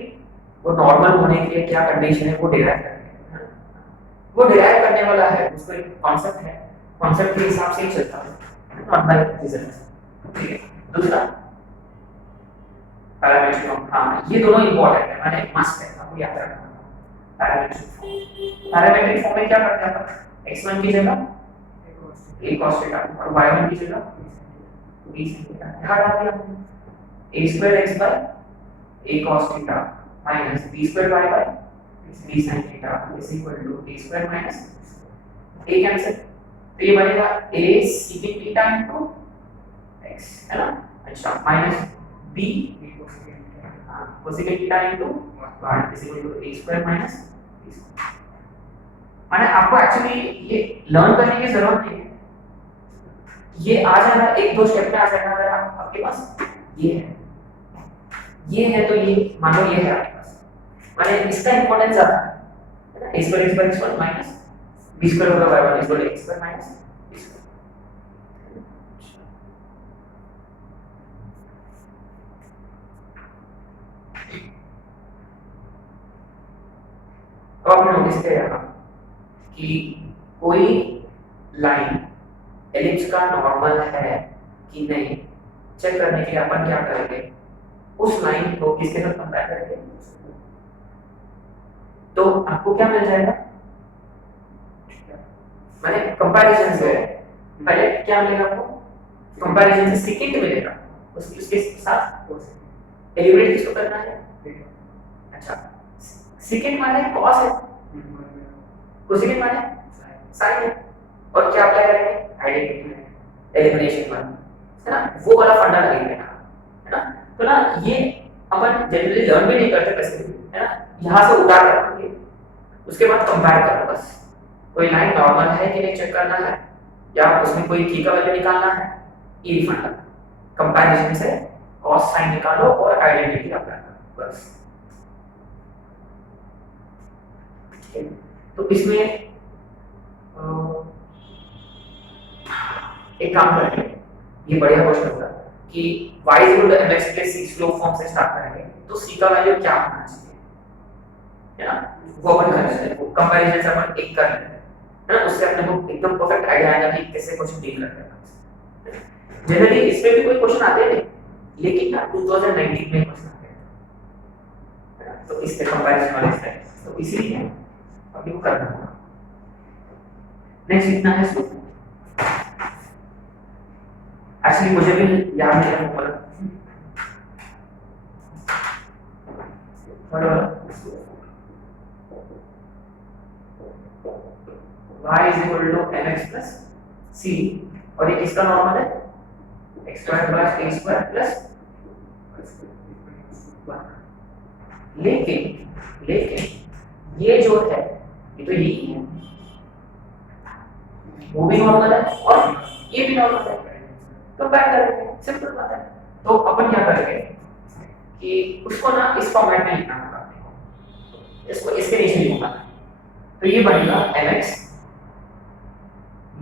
वो नॉर्मल होने के लिए क्या कंडीशन है वो डिराइव करनी है, वो डिराइव करने वाला है, उसको एक कांसेप्ट है, कांसेप्ट के हिसाब से ही चलता है, नॉट बाय रिजल्ट, ठीक है। दूसरा पैरामीट्रिक फॉर्म, हाँ ये दोनों इंपॉर्टेंट है, मैंने मस्ट है आपको याद रखना। पैरामीट्रिक फॉर्म में क्या करते हैं अपन, x1 की जगह a cos थीटा और y1 की जगह b sin थीटा, यहाँ डाल दिया हमने a square x by a cos theta minus b square y by b sin theta is equal to a square minus a cancel, तो ये बनेगा a secant theta into x, है ना। अच्छा minus b cosecant theta into y is equal to a square minus b square। माने आपको actually ये learn करने की जरूरत नहीं है, ये आ जाएगा एक दो स्टेप में आ जाएगा। अगर आपके पास ये है तो ये मान लो ये है आपके पास, माने इसका इंपॉर्टेंस ज्यादा है ना, a square x by x1 minus b square over y1 is equal to x square minus b square। अब आपने नोटिस किया यहाँ कि कोई लाइन एलिप्स का नॉर्मल है कि नहीं चेक करने के लिए अपन क्या करेंगे, उस लाइन को किसके साथ कंपेयर करेंगे, तो आपको क्या मिल जाएगा, मैंने कंपैरिजन से पहले क्या मिलेगा आपको, कंपैरिजन से सेकंड मिलेगा, उसके साथ एलिमिनेट किसको करना है। अच्छा सेकंड माने कॉस है, कोसेकेंड माने साइन है, और क्या अप्लाई करेंगे आइडेंटिटी एलिमिनेशन पर, है ना, वो वाला फंडा लगेगा, है ना। तो ना ये अपन जनरली लर्न भी नहीं करते कैसे, है ना, यहाँ से उतार रखेंगे, उसके बाद कंपेयर करो, बस कोई लाइन नॉर्मल है कि नहीं चेक करना है, या उसमें कोई थीटा वैल्यू निकालना है, ये फंडा कंपैरिजन से कॉस साइन निकालो और आइडेंटिटी अप्लाई करो, बस। तो इसमें एक काम करेंगे, ये बढ़िया क्वेश्चन होगा कि y is equal to mx plus c slope form से स्टार्ट करेंगे, तो c का वैल्यू क्या होना चाहिए, है ना, वो अपन कर लेते हैं, वो कंपैरिजन से अपन एक कर लेते हैं, है ना, उससे अपने को एकदम परफेक्ट आइडिया आएगा कि कैसे क्वेश्चन डील करते हैं। जनरली इस पे भी कोई क्वेश्चन आते हैं, लेकिन ना 2019 में क्वेश्चन आते हैं, तो इसके कंपैरिजन वाले से, तो इसीलिए अभी वो करना होगा। नेक्स्ट इतना है स्लोप। एक्चुअली मुझे भी याद नहीं है formula y is equal to mx plus c और ये किसका नॉर्मल है x square plus a square plus लेकिन ये जो है ये तो यही है वो भी नॉर्मल है और ये भी नॉर्मल है तो क्या करेंगे सिंपल बात है तो अपन क्या करेंगे कि उसको ना इस फॉर्मेट में लिखना होगा इसको इसके नीचे लिखूंगा तो ये बनेगा mx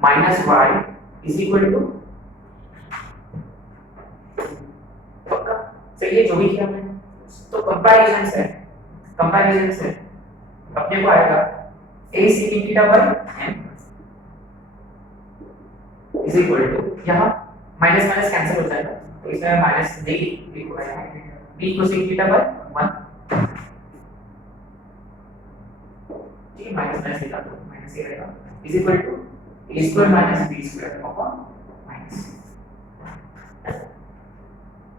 minus y is equal to पक्का चलिए जो भी किया हमने तो कंपैरिजन से अपने को आएगा a sec theta by m is equal to यहाँ माइनस माइनस कैंसिल हो जाएगा तो इसमें माइनस d लिखूंगा यहाँ b को sec थीटा बाय 1 ठीक माइनस माइनस निकाल दो माइनस ये रहेगा is equal to a square minus b square upon minus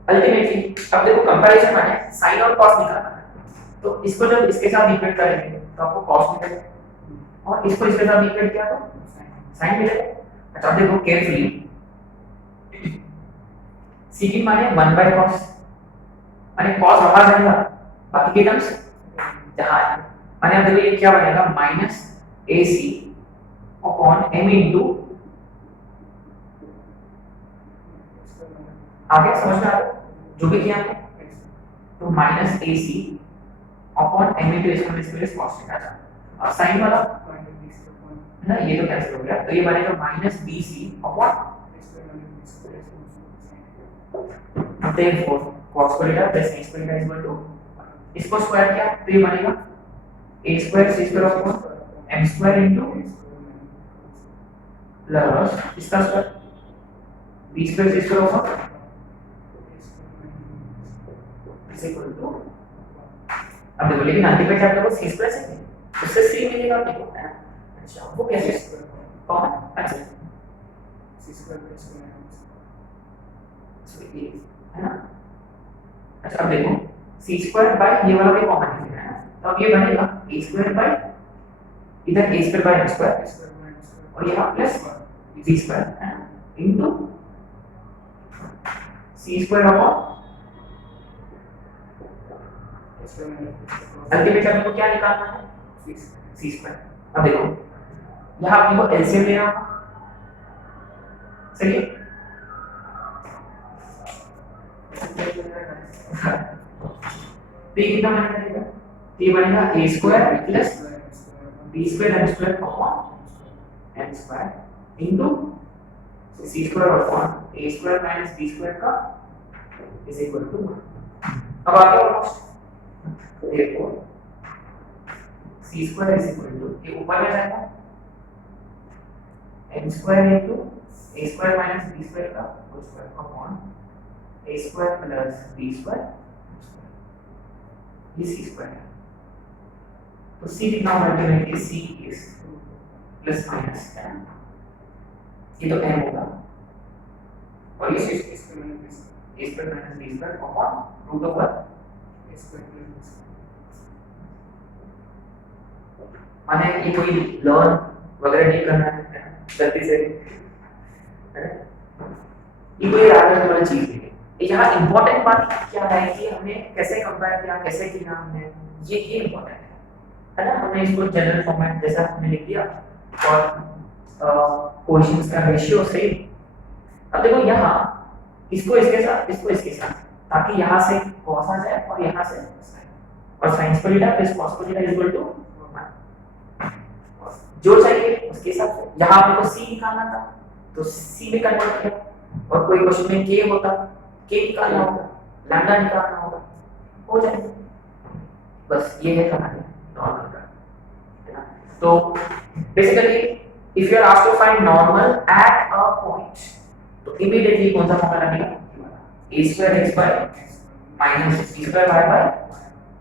ultimately अब देखो कंपैरिजन माने sin और cos निकालना है तो इसको जब इसके साथ इक्वेट करेंगे तो आपको cos मिलेगा और इसको इसके साथ इक्वेट किया तो sin मिलेगा अच्छा देखो केयरफुली sec माने 1/cos माने cos बाहर जाएगा बाकी के टर्म्स जहां माने अब देखो ये क्या बनेगा minus ac upon m into आगे समझ में आ रहा जो भी किया हमने तो minus ac upon m into इसको स्क्वायर cos थीटा और sin वाला ना ये तो कैंसिल हो गया तो ये बनेगा minus bc upon therefore cos theta plus sin theta is equal to इसको स्क्वायर किया तो ये बनेगा a square c square upon m square into plus इसका square b square c square upon is equal to अब देखो लेकिन ultimate आप देखो c स्क्वायर से उससे c मिलेगा आपको अच्छा वो कैसे कौन अच्छा c स्क्वायर प्लस है ना अच्छा अब देखो c स्क्वायर बाय ये वाला भी कॉमन है ना तो अब ये बनेगा a स्क्वायर बाय इधर a square bye m square और यहाँ प्लस b स्क्वायर है ना into c square upon ultimate आपको क्या निकालना है c स्क्वायर अब देखो यहाँ आपको एलसीएम लेना होगा सही है तो ये कितना बनेगा ये बनेगा a square plus b square m square upon m square into c square upon a square minus b square का इज इक्वल टू अब आगे ऑलमोस्ट देखो c square is equal to ये ऊपर में जाएगा m square into a square minus b square का whole square upon a square plus b square ये c स्क्वायर है तो c कितना होगा ultimately c is plus minus ये तो m होगा और ये a square minus b square upon root over a square plus माने ये कोई लर्न वगैरह नहीं करना है गलती से ये कोई याद रखने वाली चीज नहीं है यहाँ इंपॉर्टेंट बात क्या है कि हमने कैसे कंपेयर किया कैसे किया हमने ये इंपॉर्टेंट है ना हमने इसको जनरल फॉर्मेट जैसा हमने लिख दिया और कोएफिशिएंट्स का रेशियो सही अब देखो यहाँ इसको इसके साथ ताकि यहाँ से cos आ जाए और यहाँ से और sin square theta plus cos square theta equal to जो चाहिए उसके हिसाब से यहाँ आपको c निकालना था तो c में कन्वर्ट किया और कोई क्वेश्चन में k होता k निकालना होगा लैम्डा निकालना होगा हो जाएगा बस ये है कहानी नॉर्मल का है ना तो basically if you are asked to find normal at a point तो इमीडिएटली कौन सा फॉर्मूला लगेगा a square x by minus b square y by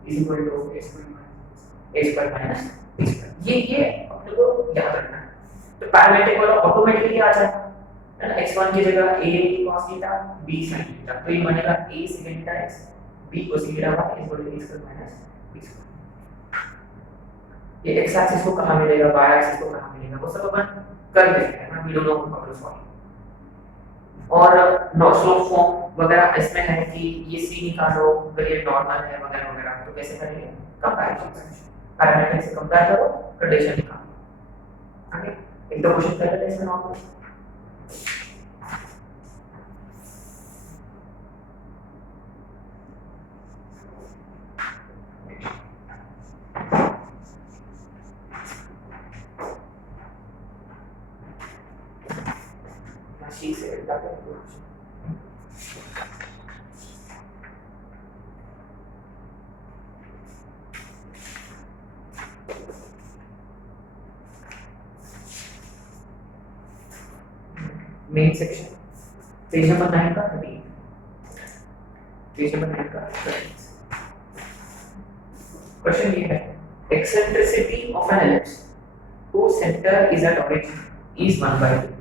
is equal to a square minus b square ये अपने को याद रखना है तो पैरामीट्रिक वाला ऑटोमेटिकली आ जाएगा है ना, x1 की जगह a cos theta b sin theta, तो ये बनेगा a sin theta x b cos theta y is equal to a square minus b square. ये x एक्सिस को कहां मिलेगा, y एक्सिस को कहां मिलेगा, वो सब अपन कर देंगे, है ना, we don't know how to solve. और स्लोप फॉर्म वगैरह इसमें है कि ये c निकालो अगर ये नॉर्मल है वगैरह वगैरह, तो कैसे करेंगे, कंपैरिजन, पैरामीटर से कंपेयर करो, कंडीशन निकालो। ओके, एक दो क्वेश्चन कर लेते हैं इसमें नॉर्मल। शी से जाते हैं मेन सेक्शन, पेज नंबर 9 का 13, पेज नंबर 9 का 13। क्वेश्चन ये है, eccentricity of an ellipse whose center is at origin is 1 by 2.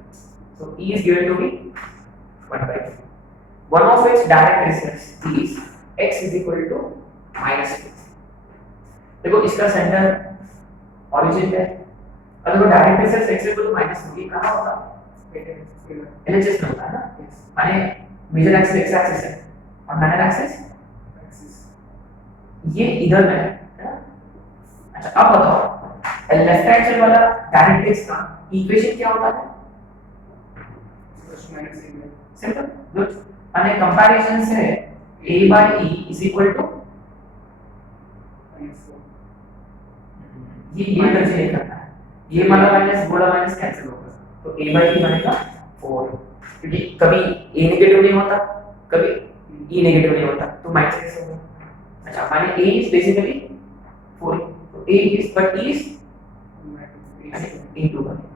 So E is given to be 1 by 2. One of its direct results is x is equal to -2. देखो इसका centre origin है, और देखो direct result x equal to -2 ये कहां होता है, LHS में होता है ना, माने मेजर एक्सिस x एक्सिस है और माइनर एक्सिस ये इधर में है ना। अच्छा अब बताओ लेफ्ट हैंड साइड वाला डायरेक्ट एक्स का इक्वेशन क्या होता है, सिंपल गुड, माने कंपैरिजन से a by e is equal to ये कैंसिल करना है, ये वाला माइनस वाला माइनस कैंसिल होगा, तो a by e बनेगा 4, क्योंकि कभी a नेगेटिव नहीं होता कभी e नेगेटिव नहीं होता, तो माइनस कैसे होगा। अच्छा माने a is basically 4, तो a is but e is a2 बनेगा।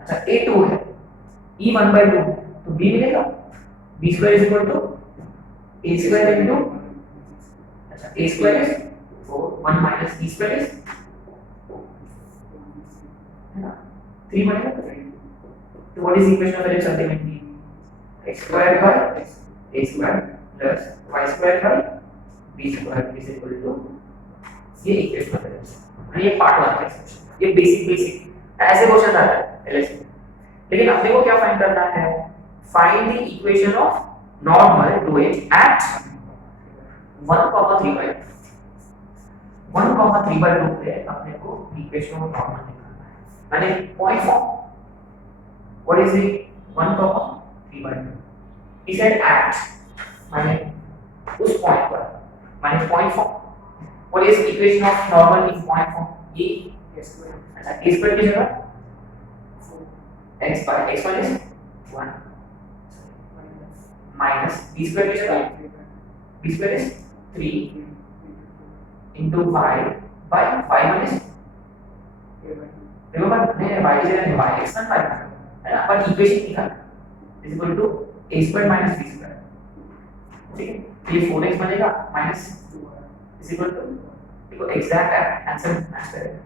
अच्छा a2 है, e 1 by 2 तो b मिलेगा, b square is equal to a square into, अच्छा a square is 4, 1 minus b square is है ना 3 बनेगा। तो what is the equation of ellipse ultimately, x square by a square plus y square by b square is equal to, ये equation of ellipse है, ये part 1 का expression, ये basic ऐसे क्वेश्चन आता है ellipse में। लेकिन अपने को क्या फाइंड करना है, find the equation of normal to it at 1,3/2, 1,3/2 पे अपने को इक्वेशन ऑफ नॉर्मल निकालना है, माने point form. What is it? 1,3/2. He said at, माने उस पॉइंट पर, माने point form. What is equation of normal in point form? E square. अच्छा a square की जगह x by x1 is 1 minus b square की जगह b square is 3 into y by y1 is, देखो बात नहीं y की जगह y x1 y है ना, पर इक्वेशन निकाल is equal to a square minus b square, ठीक है, तो ये 4x बनेगा माइनस 2 इज इक्वल टू, देखो एग्जैक्ट आंसर मैच करेगा,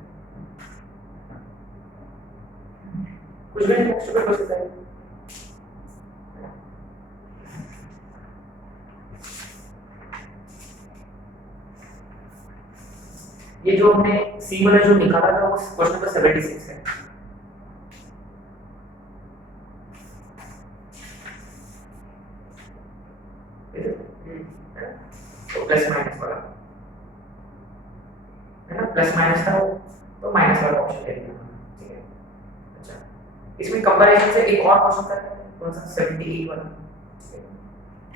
कुछ भी नहीं स्टूपिड हो सकता है। ये जो हमने c वाला जो निकाला था वो क्वेश्चन नंबर 76 है। तो प्लस माइनस वाला है ना, प्लस माइनस था तो माइनस वाला ऑप्शन ले लिया, ठीक है। अच्छा इसमें कंपैरिजन से एक और क्वेश्चन करते हैं, कौन सा 78 वाला,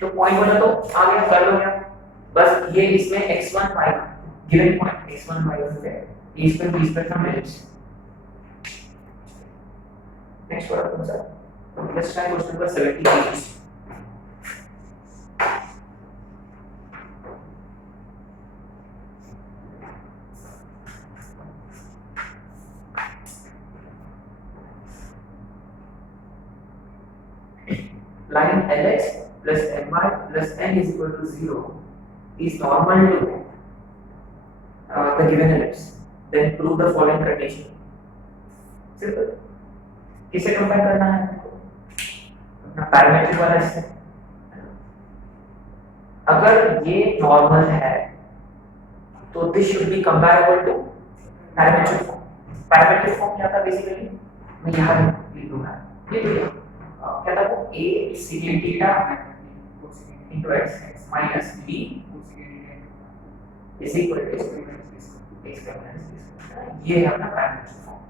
तो पॉइंट वाला तो आ गया, कर लो क्या, बस ये इसमें x1 y1 given point x1 y1 पे a स्क्वायर b स्क्वायर का मैच। नेक्स्ट वाला कौन सा, let's try question number 78। line LX plus MY plus N is equal to 0 is normal to the given ellipse, then prove the following condition। Simple, किसे compare करना है हमको, अपना parametric वाला इससे अगर ये नॉर्मल है तो this should be comparable to parametric form. Parametric form क्या था बेसिकली, मैं यहाँ लिख दूंगा, ये क्या था वो a secant theta into x minus b is equal to x का minus ये है अपना पैरामीट्रिक फॉर्म।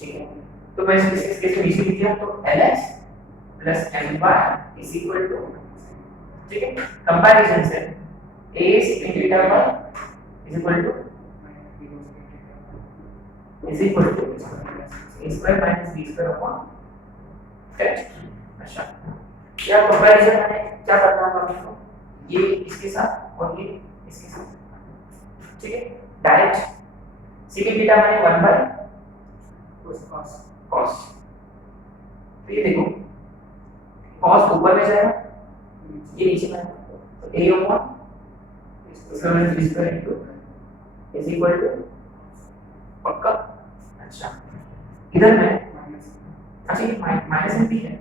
ठीक है, तो मैं इस केस में इसी लिख दिया, तो lx plus my is equal to, ठीक है, कंपैरिजन से a secant theta y is equal to a square minus b square upon x। अच्छा, क्या कंपैरिजन है, क्या करना है आपको, ये इसके साथ और ये इसके साथ। ठीक है, डायरेक्ट secant थीटा माने 1 by cos। तो ये देखो cos ऊपर में जाएगा, ये नीचे में आएगा, तो a upon square b square into is equal to पक्का। अच्छा, इधर में अच्छा ये माइनस एम पी है,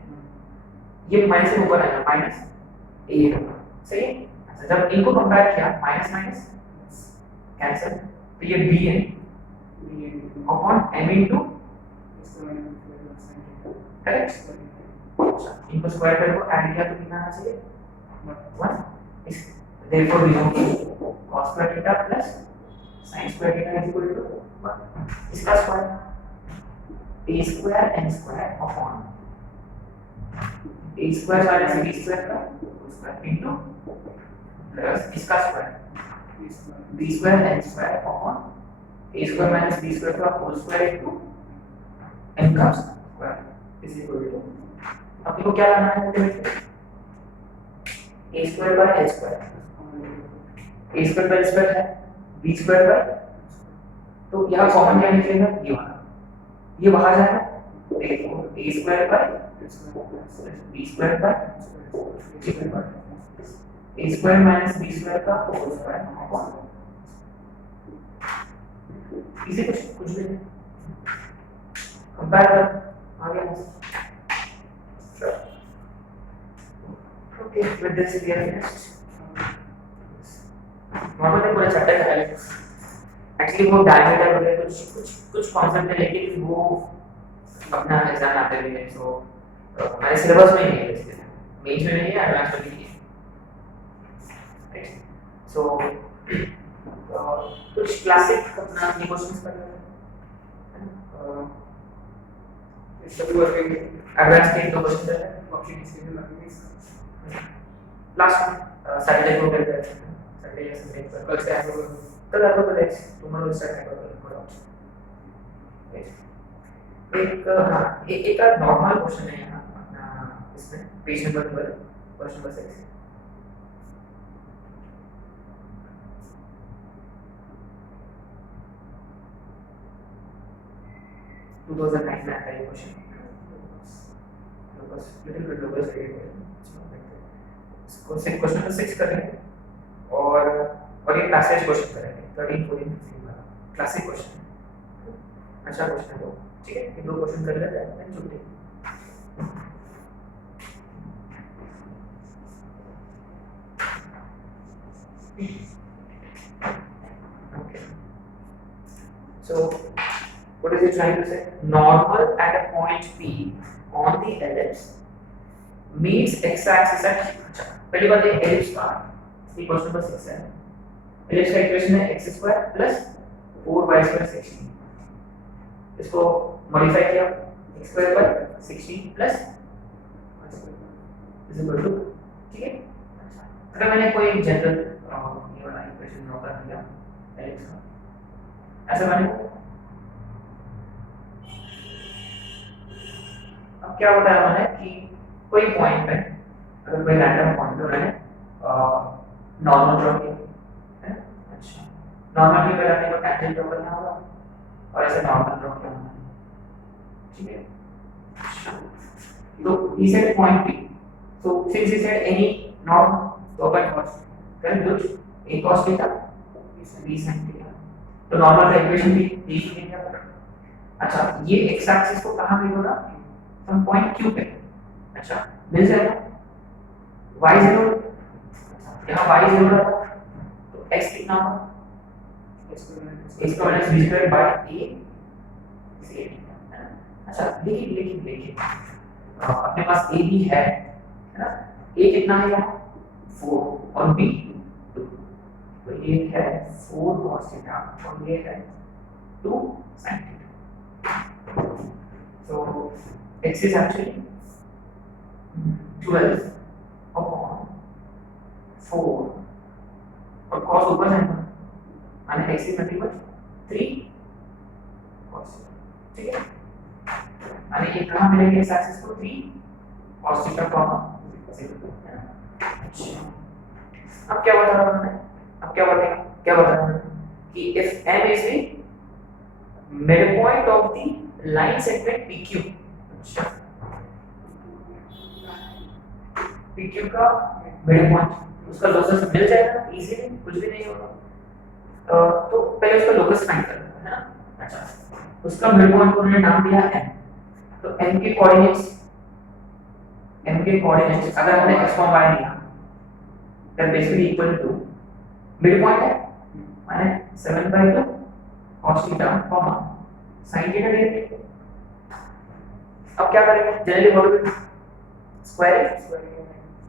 ये माइनस से ऊपर आएगा माइनस ए सही है। अच्छा, जब इनको कंपेयर किया माइनस माइनस कैंसिल, तो ये बी है अपॉन एम इनटू करेक्ट। अच्छा, इनको स्क्वायर करो, ऐड किया तो कितना आना चाहिए 1। इस देयरफॉर वी नो कि cos square theta plus sin square theta is equal to 1। इसका square a square n square upon a square minus b square का स्क्वायर इनटू प्लस इसका square b square n square upon a square minus b square का whole square into n का square is equal to, अब देखो क्या लाना है limit a square by h square, a square by h square है b square by, तो यहाँ कॉमन क्या निकलेगा, ये वाला, ये बाहर जाएगा, देखो a square by b square by a square minus b square का होल स्क्वायर अपॉन, इसे कुछ भी नहीं कंपेयर कर आ गया। Okay, with this we are finished. Normally पूरा चैप्टर का है, एक्चुअली वो डायमीटर वगैरह कुछ कॉन्सेप्ट है, लेकिन वो अपना एग्जाम आते भी है, सो हमारे सिलेबस में ही नहीं है, इसलिए मेंस में नहीं है, एडवांस में नहीं है। सो कुछ क्लासिक अपना ये क्वेश्चंस कर रहे हैं, इस सब वर्किंग एडवांस के दो क्वेश्चन है, ऑप्शन इसके लिए लगेंगे लास्ट में सैटरडे को करते हैं, सैटरडे या संडे पर कल से आएगा, कल आपको पता टुमारो स्टार्ट है एक हाँ एक नॉर्मल क्वेश्चन है यहाँ अपना, इसमें पेज नंबर 12 क्वेश्चन नंबर 6 2009 में आता है ये क्वेश्चन, बस लिटिल बिट लोगोस है ये इसको सिर्फ क्वेश्चन नंबर 6 करेंगे और ये पैसेज क्वेश्चन करेंगे 13 14 15 वाला क्लासिक क्वेश्चन, अच्छा क्वेश्चन है वो, ठीक है, ये दो क्वेश्चन कर लेते हैं छुट्टी। Okay, so what is it trying to say? Normal at a point P on the ellipse meets x-axis at, अच्छा पहली बात ये ellipse का ये क्वेश्चन नंबर 6 है, ellipse का इक्वेशन है x square plus 4y square 16, इसको मॉडिफाई किया x square by 16 plus is equal to, ठीक है। अच्छा, अगर मैंने कोई जनरल ये वाला इक्वेशन ड्रॉ कर दिया ellipse का, ऐसा मैंने अब क्या बताया मैंने कि कोई पॉइंट पे अगर कोई रैंडम पॉइंट पे मैंने नॉर्मल ड्रॉ किया है, अच्छा नॉर्मल की पहले आपको टैंजेंट ड्रॉ करना होगा और ऐसे नॉर्मल ड्रॉ करना है, ठीक है। तो he said point P, so since he said any norm तो अपन cos करें कुछ a cos theta b sin theta, तो नॉर्मल का इक्वेशन भी देख लेंगे। अच्छा, ये x एक्सिस को कहां पे होगा, हम पॉइंट Q पे, अच्छा मिल जाएगा y0 यहाँ y0 रहा तो x कितना होगा x का minus b square by a c। अच्छा देखिए अपने पास a भी है ना, a कितना है यहाँ 4 और b 2, तो ये है 4 cos थीटा और ये है 2 sin theta. So x is actually 12 upon 4 और cos ऊपर जाएगा माने x is nothing but 3 cos, ठीक है, माने ये कहाँ मिलेंगे इस एक्सिस को 3 cos थीटा कॉमा 0। अब क्या बता रहा हूँ, अब क्या बता रहा हूँ कि if m is the midpoint of the line segment PQ, अच्छा PQ का midpoint उसका लोकस मिल जाएगा इजीली, कुछ भी नहीं होगा। तो पहले उसका लोकस फाइंड करना है ना। अच्छा उसका midpoint को हमने नाम दिया m, तो m के कोऑर्डिनेट्स अगर हमने x y लिया then basically equal to midpoint है माने 7/2 cos theta comma sin theta direct. अब क्या करेंगे, generally what will square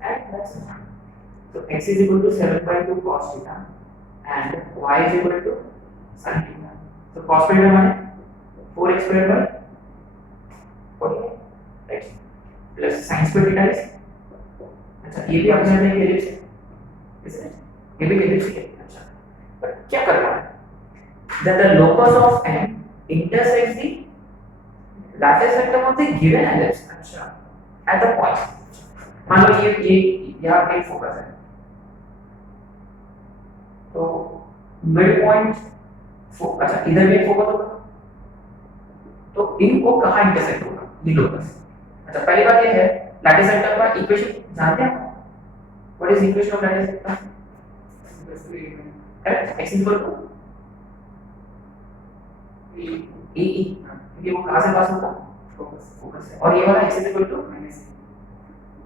and that's it। So x is equal to 7/2 cos theta and y is equal to sin theta। So cos theta माने 4x square by 48 right plus sin square theta is, अच्छा ये भी आपने अपने के लिए ये भी एलिप्स है। अच्छा पर क्या करना है, that the locus of m intersects the lattice vector of the given ellipse, अच्छा at the point, मान लो ये यहाँ पे फोकस है तो मिड पॉइंट अच्छा इधर भी फोकस होगा तो इनको कहाँ इंटरसेक्ट होगा ये लोकस। अच्छा पहली बात ये है लैटिस वेक्टर का इक्वेशन जानते हैं, what is equation of latus rectum, correct, x equal to e ये वो कहां से पास होगा फोकस से, और ये वाला x इक्वल टू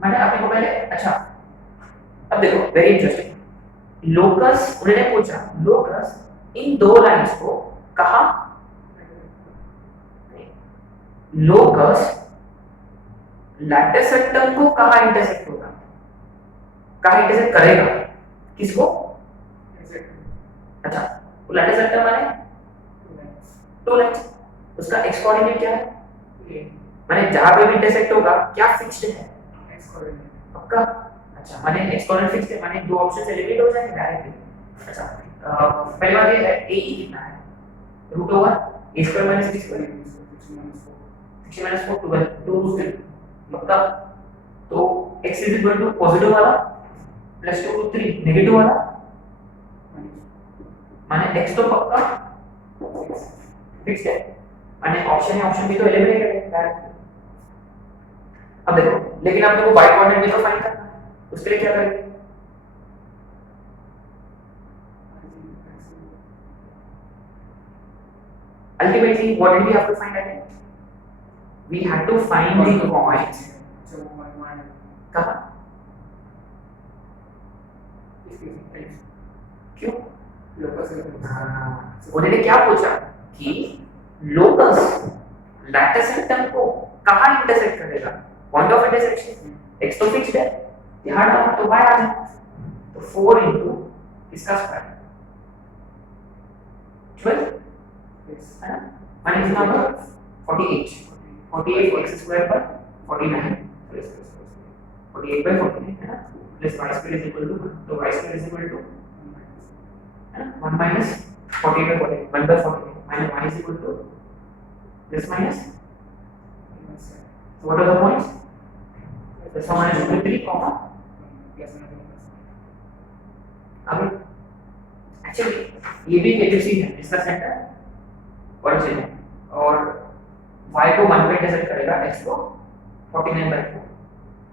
मैंने आपको पहले, अच्छा अब देखो वेरी इंटरेस्टिंग, लोकस उन्होंने पूछा लोकस इन दो लाइंस को कहां, लोकस लैटिस वेक्टर को कहां इंटरसेक्ट होगा, कहां इंटरसेक्ट करेगा किसको, अच्छा वो लैटिस वेक्टर माने टू लाइंस, उसका x कोऑर्डिनेट क्या है माने जहां पे भी इंटरसेक्ट होगा क्या फिक्स्ड है x कोऑर्डिनेट पक्का। अच्छा माने x कोऑर्डिनेट फिक्स्ड है माने दो ऑप्शन एलिमिनेट हो जाएंगे डायरेक्टली। अच्छा पहली बात ये है a कितना है root over a square minus b square 6 माइनस 4 12 2 2 पक्का। तो x is equal to positive वाला प्लस 2 2 3 नेगेटिव वाला माने x तो पक्का फिक्स्ड है माने ऑप्शन है, ऑप्शन भी तो एलिमिनेट है डायरेक्टली। अब देखो लेकिन आपने वो y कोऑर्डिनेट भी तो फाइंड करना है, उसके लिए क्या करेंगे, ultimately what did we have to find again, we had to find the point कहां, क्यों उन्होंने क्या पूछा कि लोकस लैटिस वेक्टर को कहां इंटरसेक्ट करेगा, पॉइंट ऑफ इंटरसेक्शन x तो फिक्स्ड है यहां डाउन तो y आ जाए तो 4 into इसका स्क्वायर 12 है ना माने कितना होगा 48 x स्क्वायर पर 49 प्लस 48 by 49 है ना plus y square is equal to तो y square is equal to है ना 1 minus 48 by 48 1 by 48 minus y is equal to plus minus, so what are the points, plus 1 minus 3 comma plus 1 अभी actually ये भी एक ellipse है इसका centre origin है और y को 1 पे इंटरसेक्ट करेगा x को 49 by 4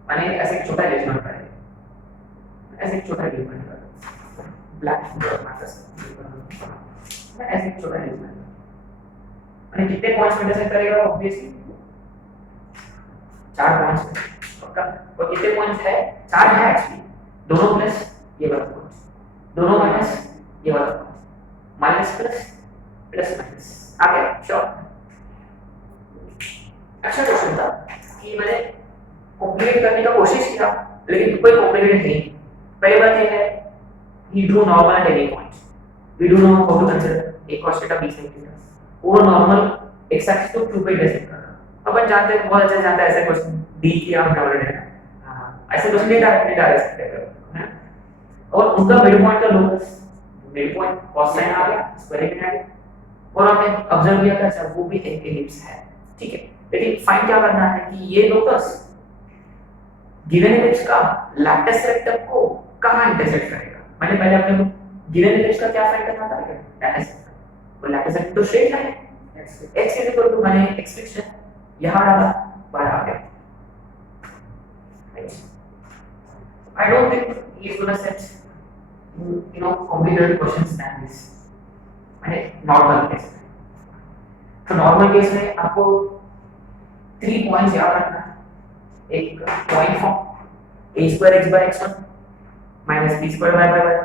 माने ऐसे एक छोटा एलिप्स बन पाएगा, ऐसे एक छोटा एलिप्स बनेगा ब्लैक मैटर्स मैं ऐसे एक छोटा एलिप्स बनेगा माने कितने पॉइंट्स में इंटरसेक्ट करेगा ऑब्वियसली 4 पॉइंट्स पक्का। और कितने पॉइंट्स है? 4 है एक्चुअली, दोनों प्लस ये वाला पॉइंट, दोनों माइनस ये वाला point, minus plus plus minus आ गया। श्योर, अच्छा क्वेश्चन था कि मैंने कॉम्प्लीकेट करने का कोशिश किया लेकिन कोई कॉम्प्लिकेटेड नहीं। पहली बात ये है, he drew normal at any point. We do know how to consider a cos theta b sin theta. वो नॉर्मल x एक्सिस को क्यों पे डिसाइड करना, अपन जानते हैं, बहुत अच्छा जानते हैं ऐसे क्वेश्चन डी की आप डाउनलोड है। हां ऐसे क्वेश्चन नहीं डाल सकते हैं। और उनका मिड पॉइंट का locus, mid point cos sin आ गया, स्क्वायर के आ गया, और हमने ऑब्जर्व किया था अच्छा वो भी एक एलिप्स है, ठीक है। लेकिन फाइंड क्या करना है कि ये लोकस गिवन एलिप्स का लैटिस रेक्टम को कहां इंटरसेक्ट करेगा। मैंने पहले अपने गिवन एलिप्स का क्या फाइंड करना था, लैटिस रेक्टम। तो लैटिस रेक्टम तो स्ट्रेट लाइन है, x इज इक्वल टू मैंने x फिक्शन यहां डाला, बाहर आ गया। I don't think he is gonna set complicated questions than this। मैंने नॉर्मल केस में, तो नॉर्मल केस में आपको 3 पॉइंट्स याद रखना है। एक point form a square x by x1 minus b square y by y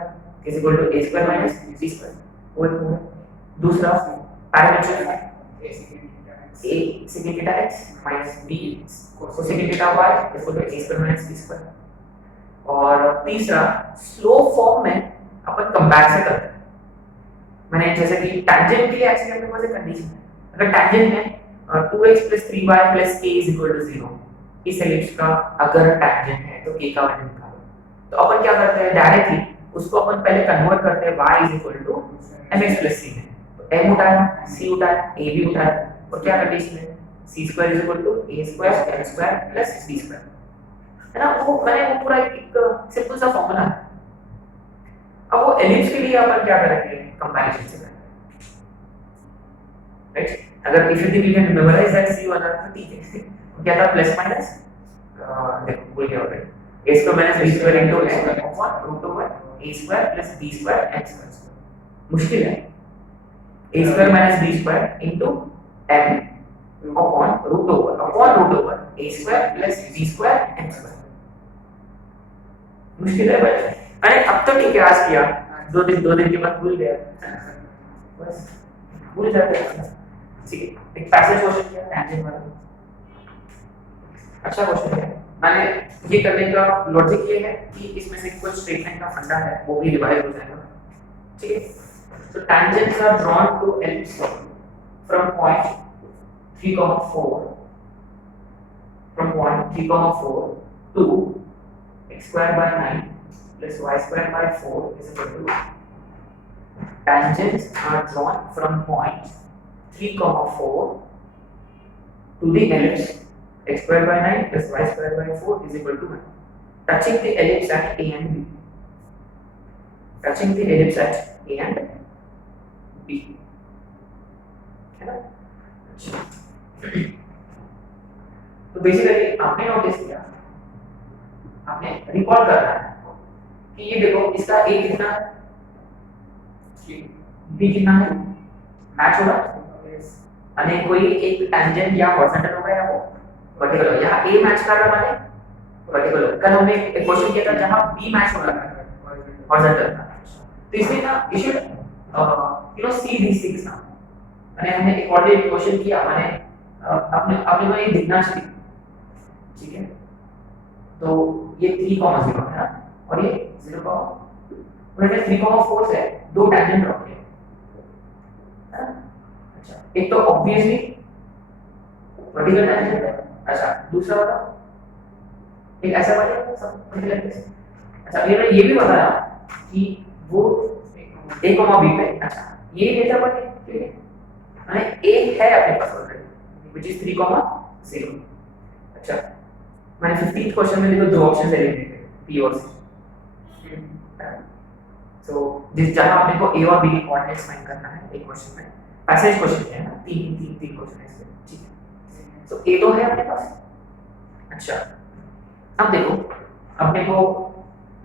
is equal to a square minus b square, वो एक हो गया। दूसरा पैरामीटर है a secant theta x minus b cosecant theta y is equal to a square minus b square। और तीसरा slope form में अपन comparison करते हैं। मैंने जैसे कि टैंजेंट के लिए एक्चुअली अपने पास एक कंडीशन है, अगर टैंजेंट में 2x + 3y + k = 0, इस एलिप्स का अगर टैंजेंट है तो k का वैल्यू निकालो। तो अपन क्या करते हैं, डायरेक्टली उसको अपन पहले कन्वर्ट करते हैं y = mx + c में। तो m उठाया, c उठाया, a भी उठाया, और क्या कंडीशन है, c² = a² m² + b², है ना। वो मैंने वो पूरा एक सिंपल सा फॉर्मूला है। अब वो एलिप्स के लिए अपन क्या करेंगे, कंपैरिजन से करेंगे, राइट। अगर if we can memorise that c वाला तो ठीक है। क्या था, प्लस माइनस, देखो भूल गया already, a² - b² * m √1 a² + b² m²। मुश्किल है, a² - b² * m √1 a² + b² m²। मुश्किल है भाई, मैंने अब तो ठीक है आज किया, 2 दिन के बाद भूल गया, बस भूल जाते हैं, ठीक है। एक पैसेज क्वेश्चन किया टैंजेंट वाला, अच्छा क्वेश्चन है। मैंने ये करने का लॉजिक ये है कि इसमें से कुछ स्टेटमेंट का फंडा है वो भी रिवाइज हो जाएगा, ठीक है। तो tangents are drawn to ellipse from point 3,4 to x² by 9 plus y² by 4 is equal to, tangents are drawn from point 3,4 to the ellipse x² by 9 plus y² by 4 is equal to 1, touching the ellipse at a and b, touching the ellipse at a and b, है ना। तो basically आपने notice किया, आपने recall करना है कि ये देखो इसका a कितना है, b कितना है, मैच होगा। अने कोई एक टैंजेंट या हॉरिजॉन्टल होगा या वो वर्टिकल होगा, यहाँ a मैच कर रहा है वर्टिकल होगा। कल हमने एक क्वेश्चन किया था जहाँ b मैच हो रहा है हॉरिजॉन्टल था, तो इसलिए ना you should see this things ना। मैंने हमने एक और क्वेश्चन किया, मैंने अपने को ये दिखना चाहिए, ठीक है। तो ये 3,0 है ना, और ये 0, और ये 3,4 से दो टैंजेंट ड्रॉ किए, है ना। अच्छा, एक तो ऑब्वियसली वर्टिकल टैंजेंट है, अच्छा दूसरा वाला एक ऐसा वाला सब वर्टिकल टैंजेंट। अच्छा ये भी बताया कि वो a, b पे, अच्छा ये डेटा पर है, ठीक है, माने a है अपने पास ऑलरेडी व्हिच इज 3,0। अच्छा मैंने 15th क्वेश्चन में देखो दो ऑप्शंस एलिमिनेट है, p और c। सो जिस जगह आपने को a और b के कोऑर्डिनेट्स फाइंड करना है एक क्वेश्चन में, पैसेज क्वेश्चन है ना, तीन क्वेश्चन है इसमें, ठीक है। सो a तो है अपने पास। अच्छा अब देखो अपने को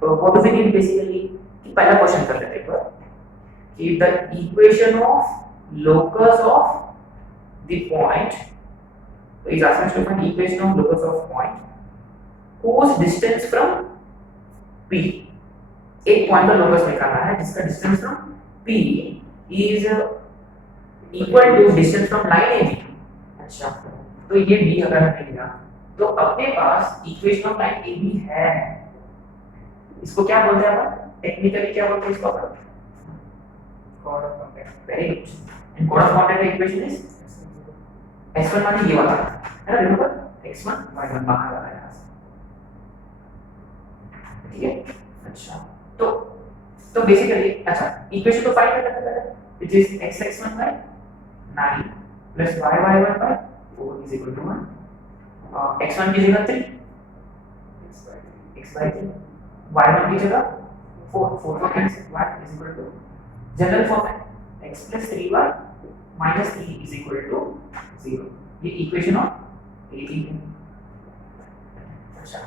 what do we need basically, कि पहला क्वेश्चन कर लेते हैं एक बार, कि the equation of locus of the point, तो is asking to find equation of locus of point whose distance from P, एक पॉइंट का लोकस निकालना है जिसका distance from P is equal to distance from line AB। अच्छा, तो ये B अगर हमें लिया तो अपने पास इक्वेशन ऑफ लाइन AB है। इसको क्या बोलते हैं अपन टेक्निकली, क्या बोलते हैं इसको अपन? Code of contact. Very good. And code of contact का इक्वेशन इज x1 माने ये वाला है ना, रिमेंबर x1 y1 बाहर आ रहा है, ठीक है। अच्छा, तो बेसिकली अच्छा इक्वेशन को फाइंड करना पड़ेगा, which is x1 by 9 plus y1 by 4 is equal to 1। x1 की जगह 3, x by 3, y1 की जगह 4 को cancel, y is equal to general form है x plus 3y minus 3 is equal to 0। ये इक्वेशन ऑफ AB है। अच्छा,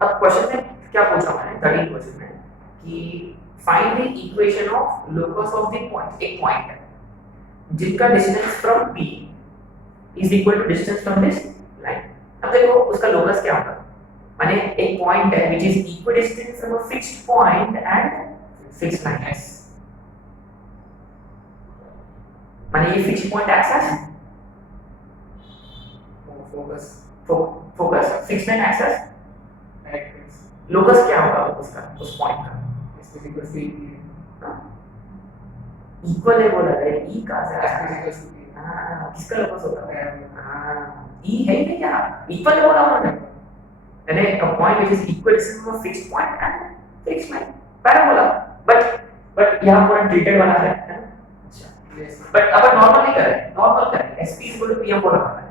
अब क्वेश्चन में क्या पूछा मैंने 13 क्वेश्चन में कि find the equation of locus of the point, एक पॉइंट है जिनका distance from P is equal to distance from this line। अब देखो उसका लोकस क्या होगा, माने एक पॉइंट है which is equidistant from a fixed point and fixed line है, माने ये fixed point axis focus fixed line axis, locus क्या होगा उसका, उस पॉइंट का इक्वल है बोला है, ई कहां से आया? हां, किसका लोकस होता है? हां, ई है क्या यहाँ इक्वल बोला उन्होंने, यानी a point which is equidistant from a fixed point and fixed line, parabola. But यहाँ पूरा ट्रीटेड वाला है ना। अच्छा, बट अब नॉर्मल नहीं कर रहे, नॉर्मल कर रहे, sp इक्वल टू pm बोला है,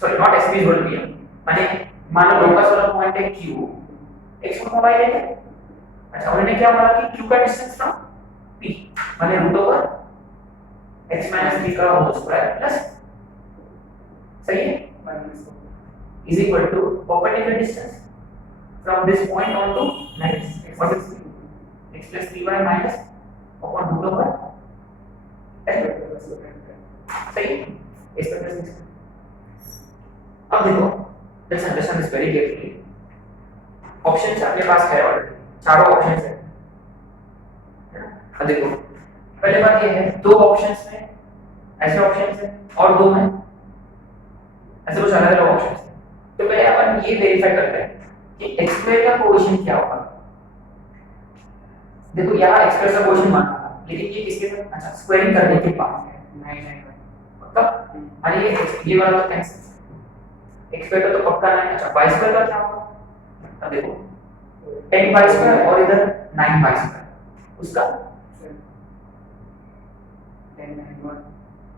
sorry not sp equal to pm, माने मान लो लोकस वाला पॉइंट है q, x को y लेते हैं। अच्छा, उन्होंने क्या बोला कि q का डिस्टेंस फ्रॉम p माने रूट ओवर x माइनस 3 का होल स्क्वायर प्लस, सही है, is equal to perpendicular distance from this point on to line, what is x plus 3y minus upon root over x, सही है, इस पर plus. अब देखो let's understand this very carefully. Options अपने पास है ऑलरेडी, चारों ऑप्शंस है ना। अब देखो पहले बात ये है, दो ऑप्शंस में ऐसे ऑप्शंस है और दो में ऐसे कुछ अलग अलग ऑप्शंस है। तो पहले अपन ये वेरीफाई करते हैं कि x स्क्वायर का कोएफिशिएंट क्या होगा। देखो यहाँ x स्क्वायर का कोएफिशिएंट माना था, लेकिन ये किसके साथ, अच्छा स्क्वायरिंग करने के बाद है, नहीं पक्का, अरे ये वाला तो कैंसिल, x स्क्वायर का तो पक्का नहीं। अच्छा y स्क्वायर का क्या होगा, अब देखो 10y स्क्वायर और इधर 9y स्क्वायर, उसका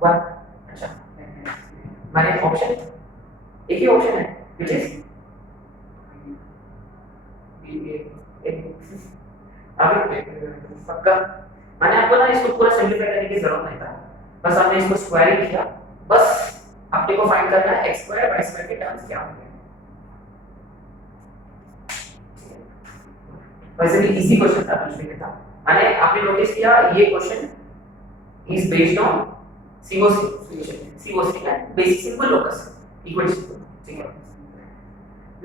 1। अच्छा मैंने ऑप्शन एक ही ऑप्शन है which is आगे पक्का। मैंने आपको ना इसको पूरा सिंपलीफाई करने की जरूरत नहीं था, बस हमने इसको स्क्वायर किया, बस अपने को फाइंड करना है x स्क्वायर y स्क्वायर के टर्म्स क्या होंगे। वैसे भी इजी क्वेश्चन था पूछने के था, मैंने आपने नोटिस किया ये question is based on COC का बेसिक सिंपल लोकस इक्वेशन, ठीक है।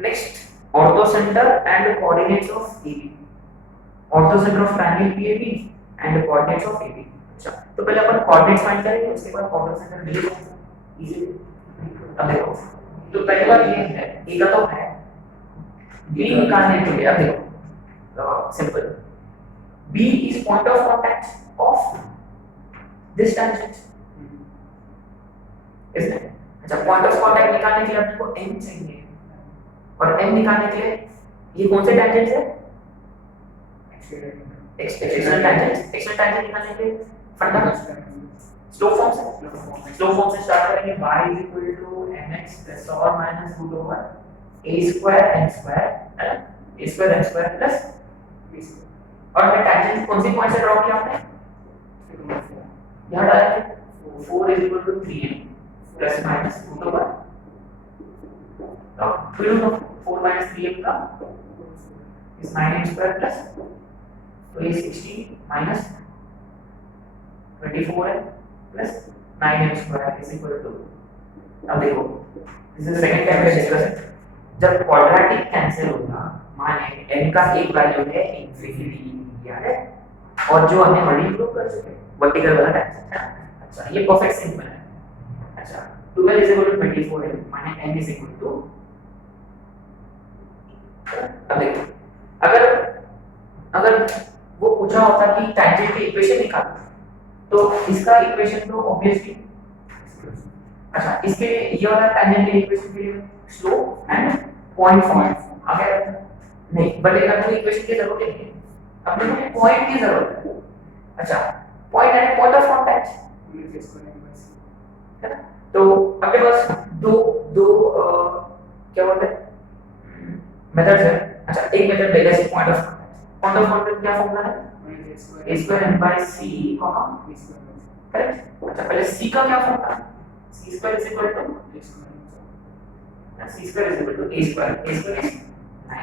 Next ortho centre and coordinates of AB, ortho centre of triangle PAB and coordinates of AB। अच्छा तो पहले अपन कोऑर्डिनेट्स फाइंड करेंगे, उसके बाद ऑर्थो सेंटर मिल जाएगा इजी। अब देखो तो पहली बात ये है, A का तो है, B निकालने के लिए अब देखो simple, B is point of contact of this tangent, इसलिए अच्छा पॉइंट ऑफ कांटेक्ट निकालने के लिए आपको m चाहिए, और m निकालने के लिए ये कौन से टेंजेंट है, एक्सटर्नल टेंजेंट निकालने के लिए फंडामेंटल स्लो फॉर्म से स्टार्ट करेंगे, y is equal to mx plus or minus root over a square n square है ना, a square n square plus b square, और हमें टेंजेंट कौन सी पॉइंट से ड्रॉ किया हमने, यहाँ डालेंगे 4 is equal to 3m plus minus root over, अब फिर 4 minus 3m का is 9m square plus, तो ये 60 minus 24 है plus 9m square is equal to, अब देखो this is the second time we discuss it, जब क्वाड्रेटिक कैंसिल होगा माने n का एक वैल्यू है इंफिनिटी याद है और जो हमने ऑलरेडी प्रूव कर चुके हैं वर्टिकल वाला टेंजेंट है अच्छा ये परफेक्ट सिंपल है अच्छा 12 is equal to 24 है माने n is equal to अब देखो अगर अगर वो पूछा होता कि टेंजेंट की इक्वेशन निकालो तो इसका इक्वेशन तो ऑब्वियसली अच्छा इसके लिए ये वाला टेंजेंट की इक्वेशन के लिए स्लोप एंड पॉइंट फॉर्म अगर नहीं बट एक अपनी इक्वेशन की जरूरत नहीं है अपने को पॉइंट की जरूरत है अच्छा point and point of contact है ना तो अपने पास दो दो क्या बोलते हैं मेथड्स है अच्छा एक मेथड लेगा सी पॉइंट ऑफ कांटेक्ट क्या फॉर्मूला है a square n by c correct अच्छा पहले c का क्या फॉर्मूला है c square is equal to c square is equal to a square is 9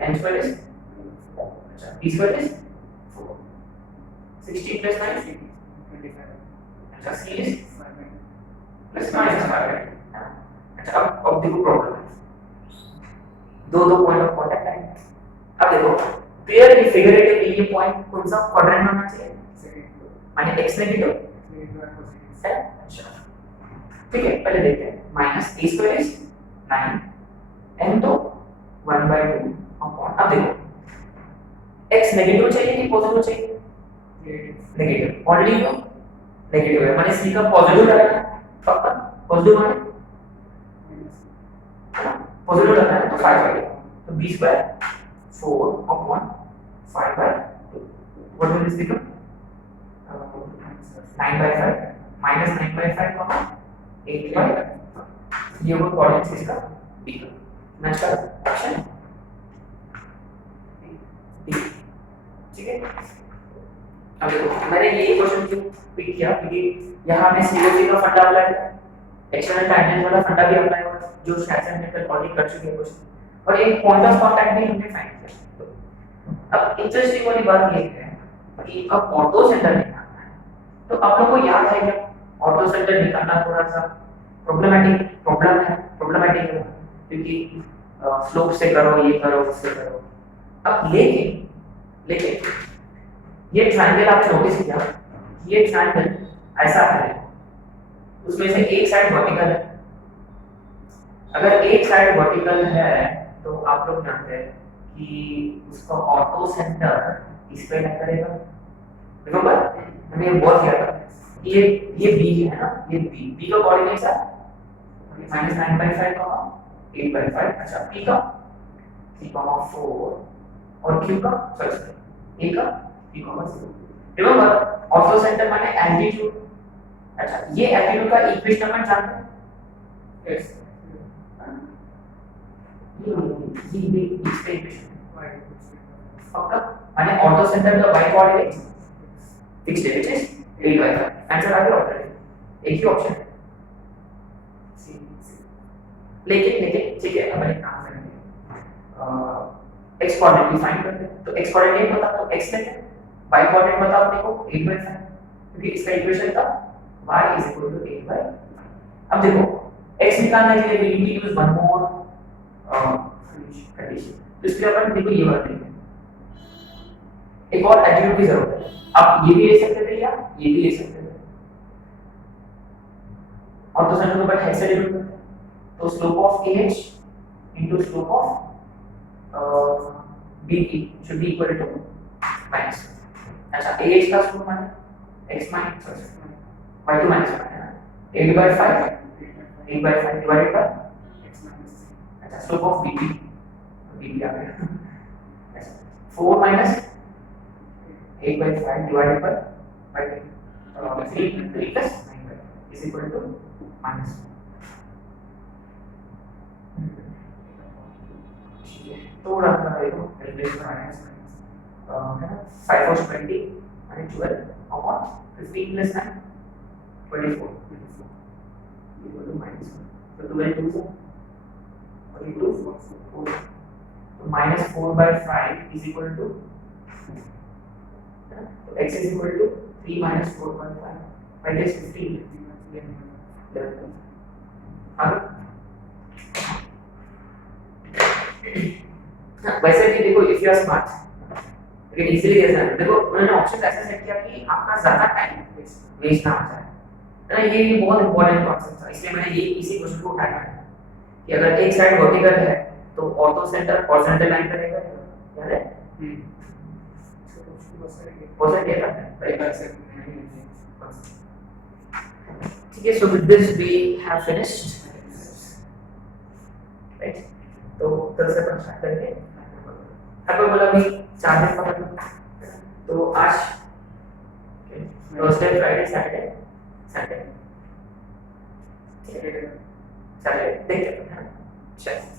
n square is अच्छा b square is 4 16 plus 9 25 अच्छा c is plus minus 5 अच्छा अब देखो प्रॉब्लम है दो पॉइंट ऑफ कांटेक्ट है अब देखो क्लियरली फिगरेटिवली ये पॉइंट कौन सा क्वाड्रेंट होना चाहिए माने x नेगेटिव है अच्छा ठीक है पहले देखते हैं minus a square is 9 n तो 1/2 अपॉन अब देखो x नेगेटिव चाहिए कि पॉजिटिव चाहिए नेगेटिव ऑलरेडी तो नेगेटिव है माने c का पॉजिटिव लगाना पक्का पॉजिटिव माने पॉजिटिव लगाना है तो 5 आएगा तो b square 4 upon 5/2 what will this become 9/5 minus 9/5 comma 8/5 ये वो कोऑर्डिनेट्स इसका b का मैच का ऑप्शन d ठीक है अब देखो मैंने ये क्वेश्चन क्यों पिक किया क्योंकि यहां हमने सीओसी का फंडा अप्लाई किया एक्सटर्नल टाइटेंस वाला फंडा भी अप्लाई हुआ जो शायद हमने कल ऑलरेडी कर चुके हैं क्वेश्चन और एक पॉइंट ऑफ कांटेक्ट भी हमने फाइंड किया अब इंटरेस्टिंग वाली बात ये है कि अब ऑटो सेंटर निकालना है तो आप लोगों को याद है क्या ऑटो सेंटर निकालना थोड़ा सा प्रॉब्लमेटिक है क्योंकि स्लोप से करो ये करो उससे करो अब लेकिन ये ट्रायंगल आप नोटिस किया ये ट्रायंगल ऐसा है उसमें से एक साइड वर्टिकल है अगर एक साइड वर्टिकल है तो आप लोग जानते हैं कि उसका ऑटो सेंटर इस पे लग करेगा रिमेंबर हमने बोल किया था ये b है ना ये b का कोऑर्डिनेट्स है -9/5 8/5 अच्छा p का 3,4 और q का सॉरी a का 3,0 रिमेंबर ऑटो सेंटर माने एल्टीट्यूड अच्छा ये एल्टीट्यूड का इक्वेशन अपन जानते हैं यस ये इक्वेशन पक्का माने ऑटो सेंटर का y कोऑर्डिनेट फिक्स्ड है व्हिच इज 8/5 आंसर आ गया ऑलरेडी एक ही ऑप्शन है लेकिन ठीक है अब एक काम करेंगे x कोऑर्डिनेट डिफाइन करते हैं तो x कोऑर्डिनेट बता तो x लेते हैं y कोऑर्डिनेट बता अपने को 8/5 क्योंकि इसका इक्वेशन था y = 8/5 अब देखो x निकालने के लिए we need to use one more condition तो इसलिए अपन देखो ये बात है एक और एट्रिब्यूट की जरूरत है आप ये भी ले सकते थे या ये भी ले सकते थे और तो सेंटर को बट हेक्सा डिनोट करते हैं तो slope of AH into slope of BT should be equal to minus अच्छा AH का स्लोप माने x minus y2 minus 1 है ना 8/5 divided by x minus अच्छा स्लोप ऑफ BT आ गया 4 minus 8/5 divided by 3 plus 9/5 is equal to minus थोड़ा सा देखो कैलकुलेशन माइनस है ना 5 और 20 and 12 upon 15 plus 9 24 equal to minus 1 so 12 2 42 4 so minus 4/5 is equal to so x is equal to 3 minus 4/5 5 is 15 आगे वैसे भी देखो if you are smart you can easily guess answer. देखो उन्होंने ऑप्शन ऐसा सेट किया कि आपका ज्यादा टाइम वेस्ट ना हो जाए, है ना। ये बहुत इंपॉर्टेंट कॉन्सेप्ट था, इसलिए मैंने ये इसी क्वेश्चन को उठाया है कि अगर एक साइड वर्टिकल है तो ऑर्थो सेंटर हॉरिजॉन्टल लाइन पे रहेगा, याद है? क्वेश्चन ये था राइट। ठीक है, so with this we have finished, right. तो कल से अपन स्टार्ट करेंगे हाइपरबोला भी 4 दिन पकड़ लो। तो आज थर्सडे फ्राइडे सैटरडे संडे, ठीक है, चलिए देखते हैं, चलिए।